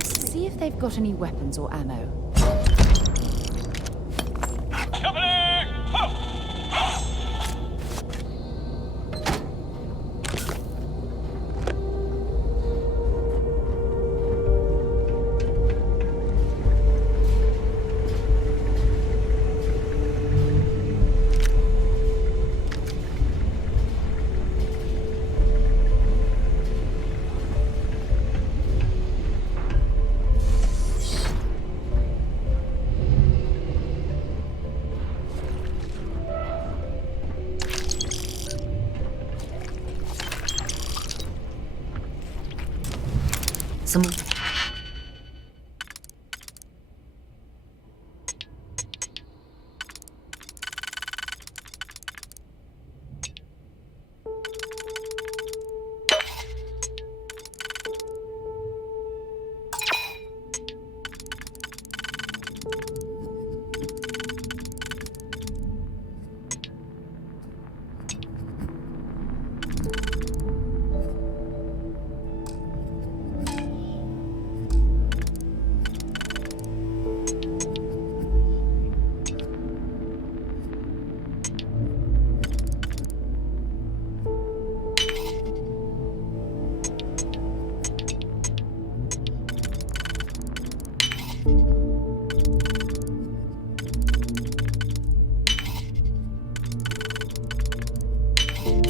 See if they've got any weapons or ammo. Some...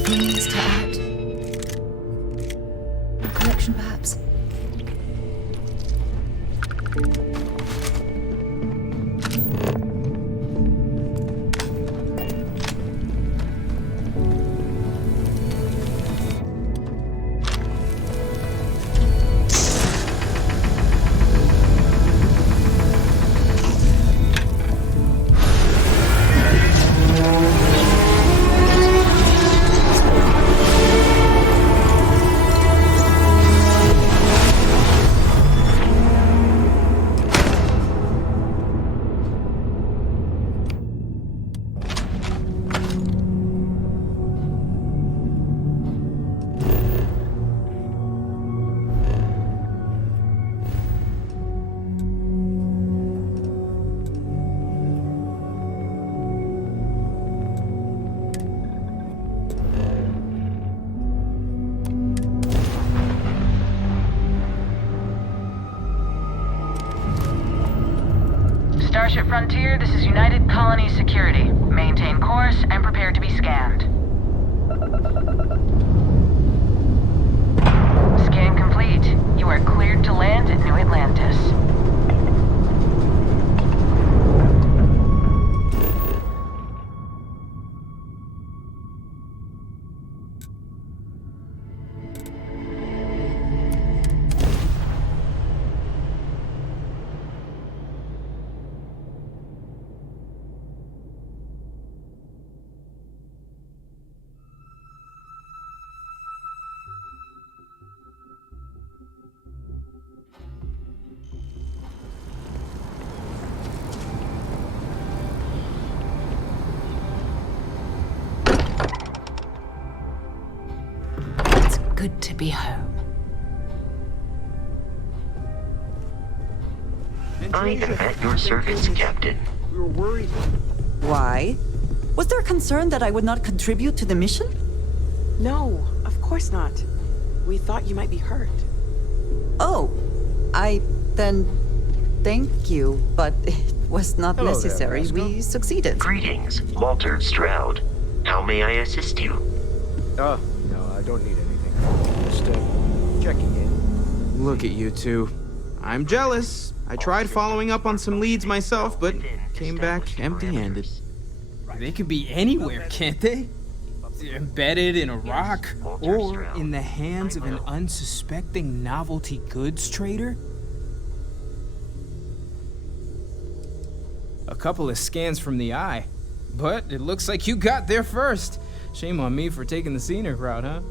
Things to add. A collection, perhaps. Starship Frontier, this is United Colony Security. Maintain course and prepare to be scanned. Scan complete. You are cleared to land at New Atlantis. Good to be home. I am at your service, Captain. We were worried. Why? Was there a concern that I would not contribute to the mission? No, of course not. We thought you might be hurt. Oh, then thank you, but it was not necessary. We succeeded. Greetings, Walter Stroud. How may I assist you? No, I don't need anything. Just checking in. Look at you two. I'm jealous. I tried following up on some leads myself, but came back empty-handed. They could be anywhere, can't they? Embedded in a rock, or in the hands of an unsuspecting novelty goods trader? A couple of scans from the eye, but it looks like you got there first. Shame on me for taking the scenic route, huh?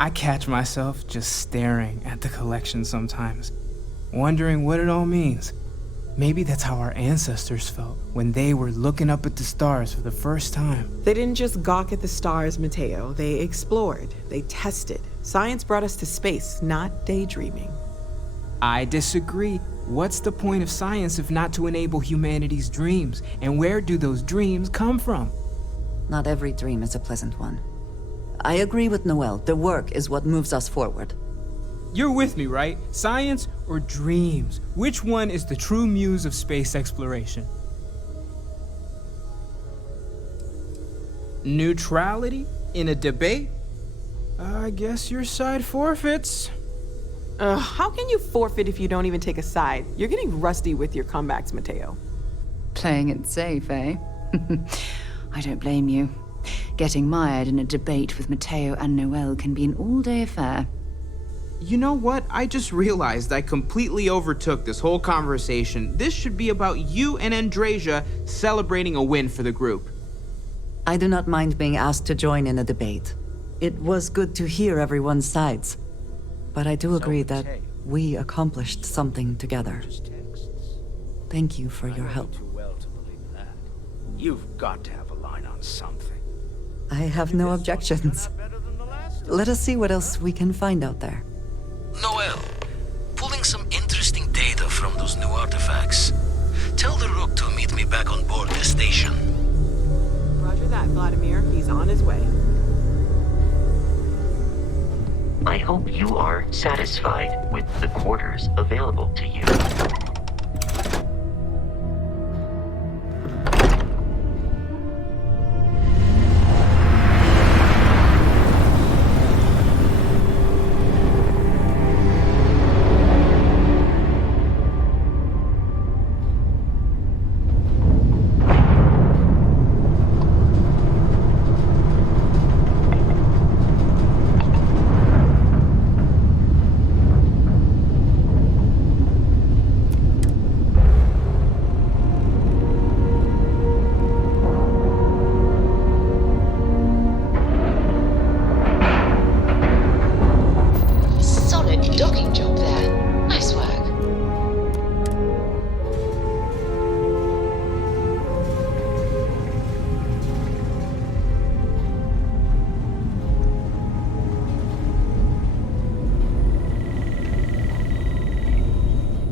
I catch myself just staring at the collection sometimes, wondering what it all means. Maybe that's how our ancestors felt when they were looking up at the stars for the first time. They didn't just gawk at the stars, Mateo. They explored. They tested. Science brought us to space, not daydreaming. I disagree. What's the point of science if not to enable humanity's dreams? And where do those dreams come from? Not every dream is a pleasant one. I agree with Noel. The work is what moves us forward. You're with me, right? Science or dreams? Which one is the true muse of space exploration? Neutrality in a debate? I guess your side forfeits. How can you forfeit if you don't even take a side? You're getting rusty with your comebacks, Mateo. Playing it safe, eh? I don't blame you. Getting mired in a debate with Mateo and Noel can be an all-day affair. You know what? I just realized I completely overtook this whole conversation. This should be about you and Andreja celebrating a win for the group. I do not mind being asked to join in a debate. It was good to hear everyone's sides. But I do agree that we accomplished something together. Thank you for your help. You've got to have a line on something. I have no objections. Let us see what else we can find out there. Noel, pulling some interesting data from those new artifacts. Tell the Rook to meet me back on board the station. Roger that, Vladimir. He's on his way. I hope you are satisfied with the quarters available to you.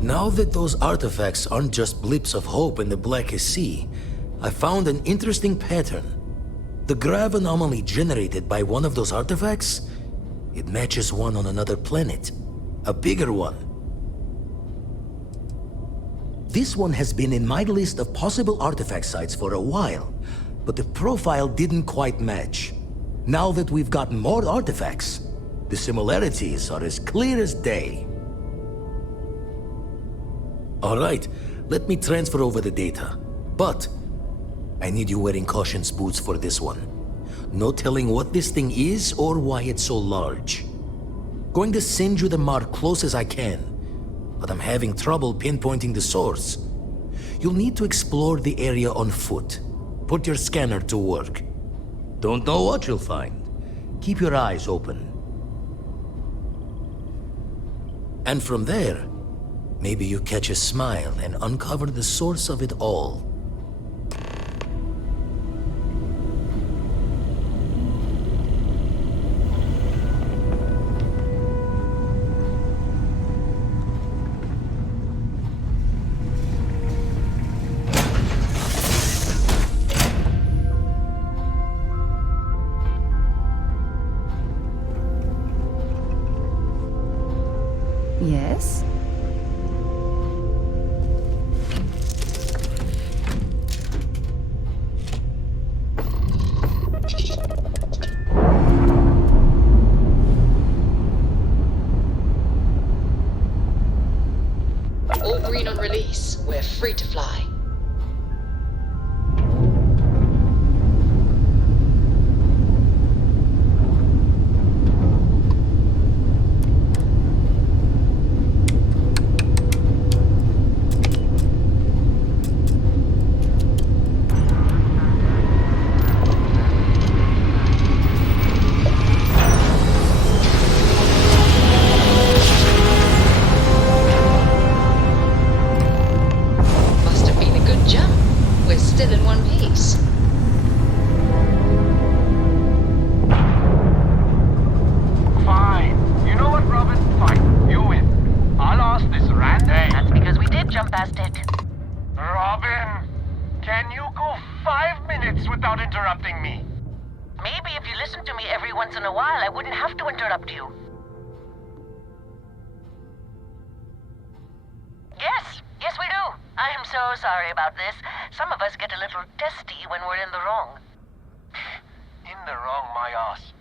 Now that those artifacts aren't just blips of hope in the blackest sea, I found an interesting pattern. The grav anomaly generated by one of those artifacts, it matches one on another planet. A bigger one. This one has been in my list of possible artifact sites for a while, but the profile didn't quite match. Now that we've gotten more artifacts, the similarities are as clear as day. All right, let me transfer over the data. But I need you wearing caution's boots for this one. No telling what this thing is or why it's so large. Going to send you the mark close as I can, but I'm having trouble pinpointing the source. You'll need to explore the area on foot. Put your scanner to work. Don't know what you'll find. Keep your eyes open. And from there, maybe you catch a smile and uncover the source of it all. Yes? All green on release. We're free to fly. Must have been a good jump. We're still in one piece. Fine. You know what, Robin? Fine. You win. I'll ask this random... Hey. That's because we did jump past it. Robin, can you go 5 minutes without interrupting me? Maybe if you listened to me every once in a while, I wouldn't have to interrupt you. Yes, we do. I am so sorry about this. Some of us get a little testy when we're in the wrong. In the wrong, my ass.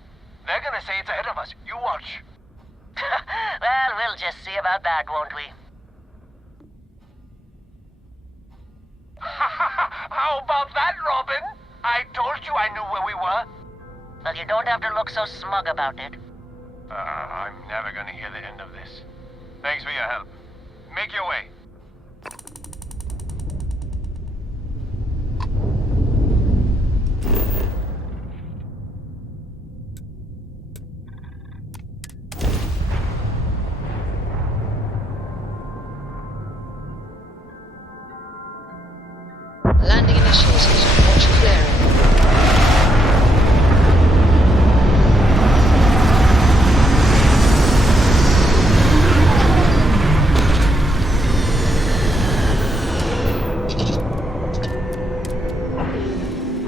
They're gonna say it's ahead of us. You watch. Well, we'll just see about that, won't we? How about that, Robin? I told you I knew where we were. Well, you don't have to look so smug about it. I'm never gonna hear the end of this. Thanks for your help. Make your way. Landing initiated. Watch flaring.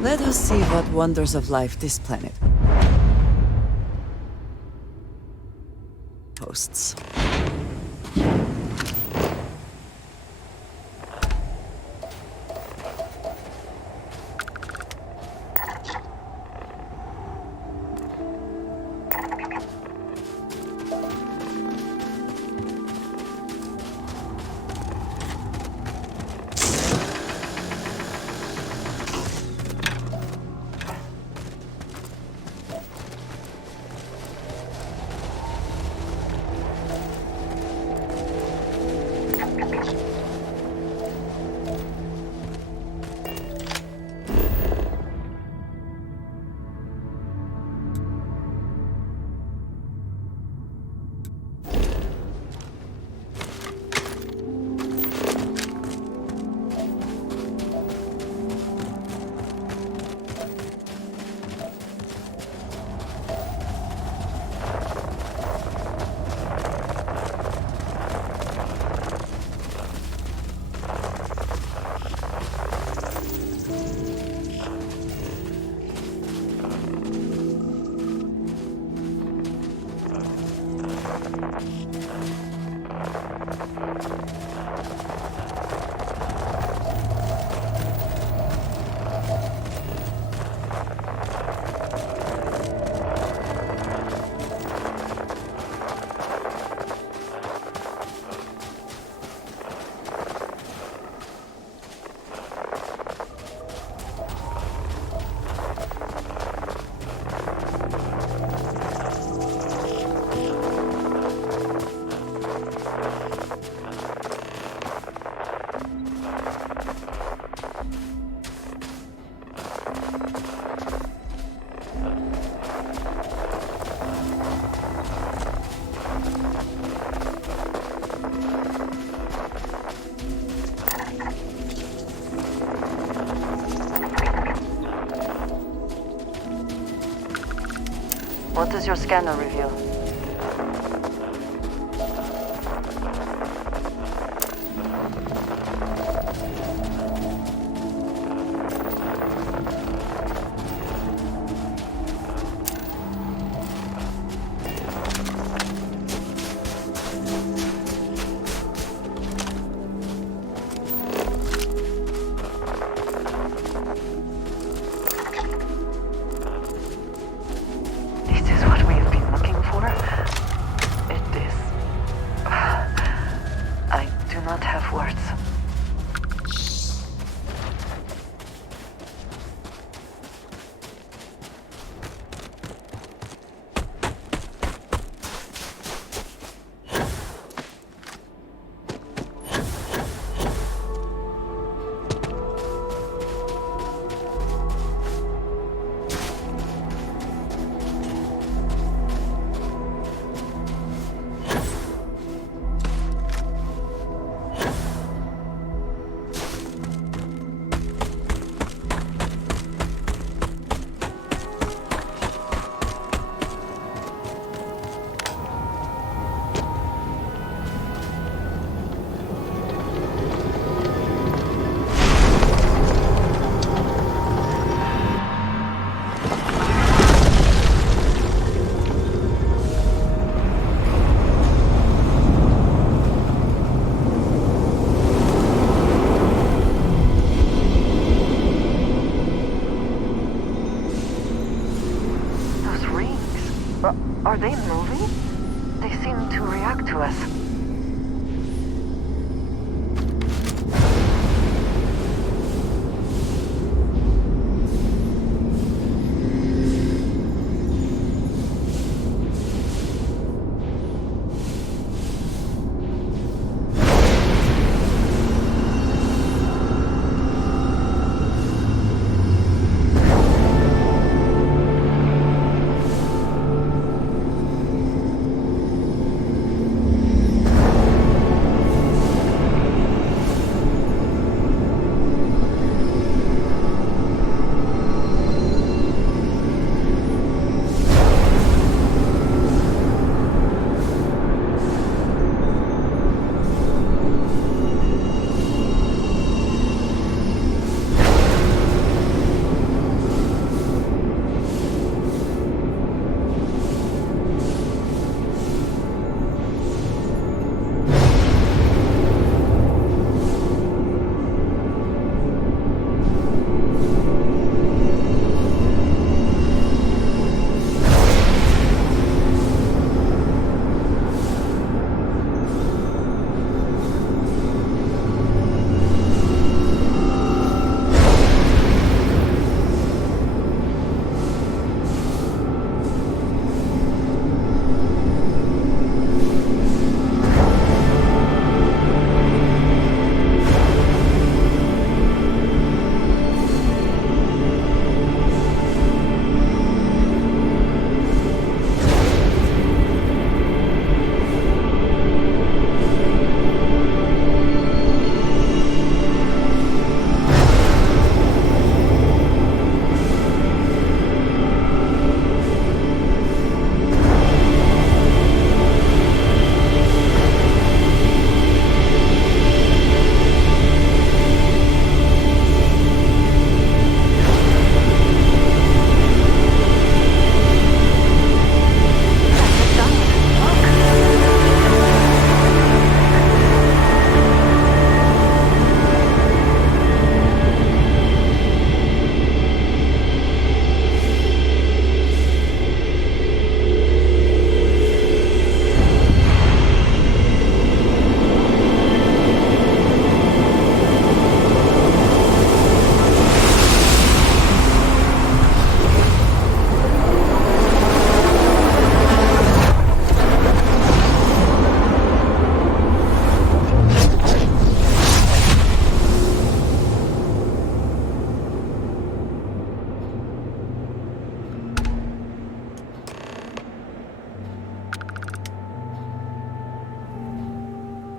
Let us see what wonders of life this planet hosts. does your scanner reveal? Are they moving? They seem to react to us.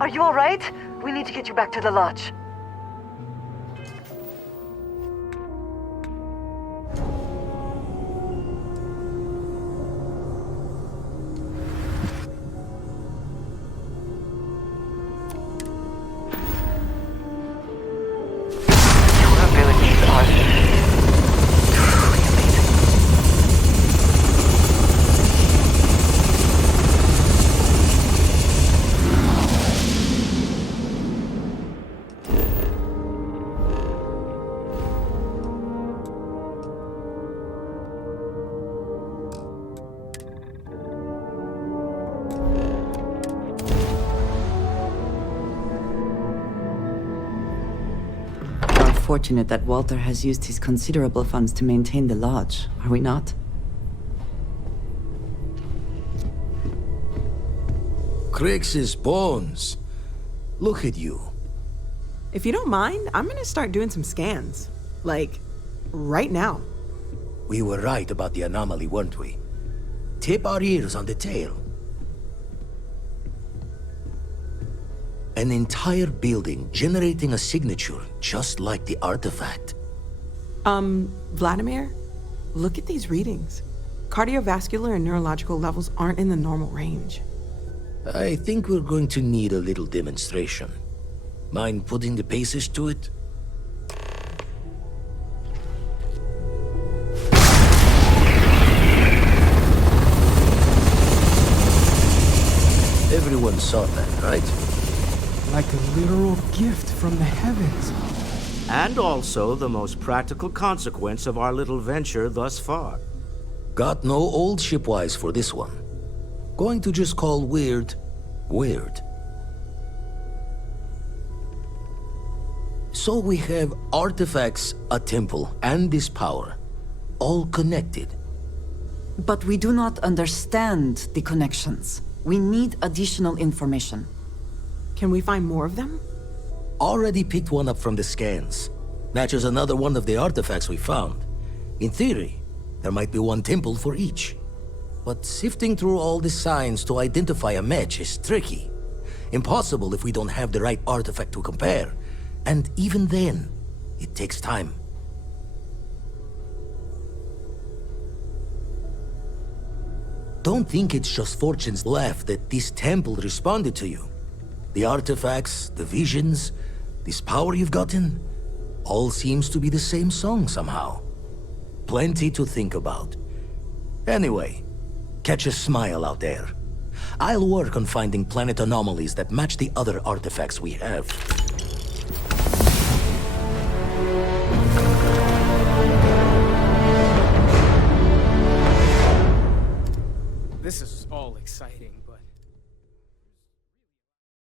Are you all right? We need to get you back to the lodge. fortunate that Walter has used his considerable funds to maintain the lodge, are we not? Crix's bones. Look at you. If you don't mind, I'm gonna start doing some scans. Like, right now. We were right about the anomaly, weren't we? Tip our ears on the tale. An entire building generating a signature just like the artifact. Vladimir, look at these readings. Cardiovascular and neurological levels aren't in the normal range. I think we're going to need a little demonstration. Mind putting the paces to it? Everyone saw that, right? Like a literal gift from the heavens. And also the most practical consequence of our little venture thus far. Got no old shipwise for this one. Going to just call weird, weird. So we have artifacts, a temple, and this power, all connected. But we do not understand the connections. We need additional information. Can we find more of them? Already picked one up from the scans. Matches another one of the artifacts we found. In theory, there might be one temple for each. But sifting through all the signs to identify a match is tricky. Impossible if we don't have the right artifact to compare. And even then, it takes time. Don't think it's just Fortune's laugh that this temple responded to you. The artifacts, the visions, this power you've gotten, all seems to be the same song somehow. Plenty to think about. Anyway, catch a smile out there. I'll work on finding planet anomalies that match the other artifacts we have.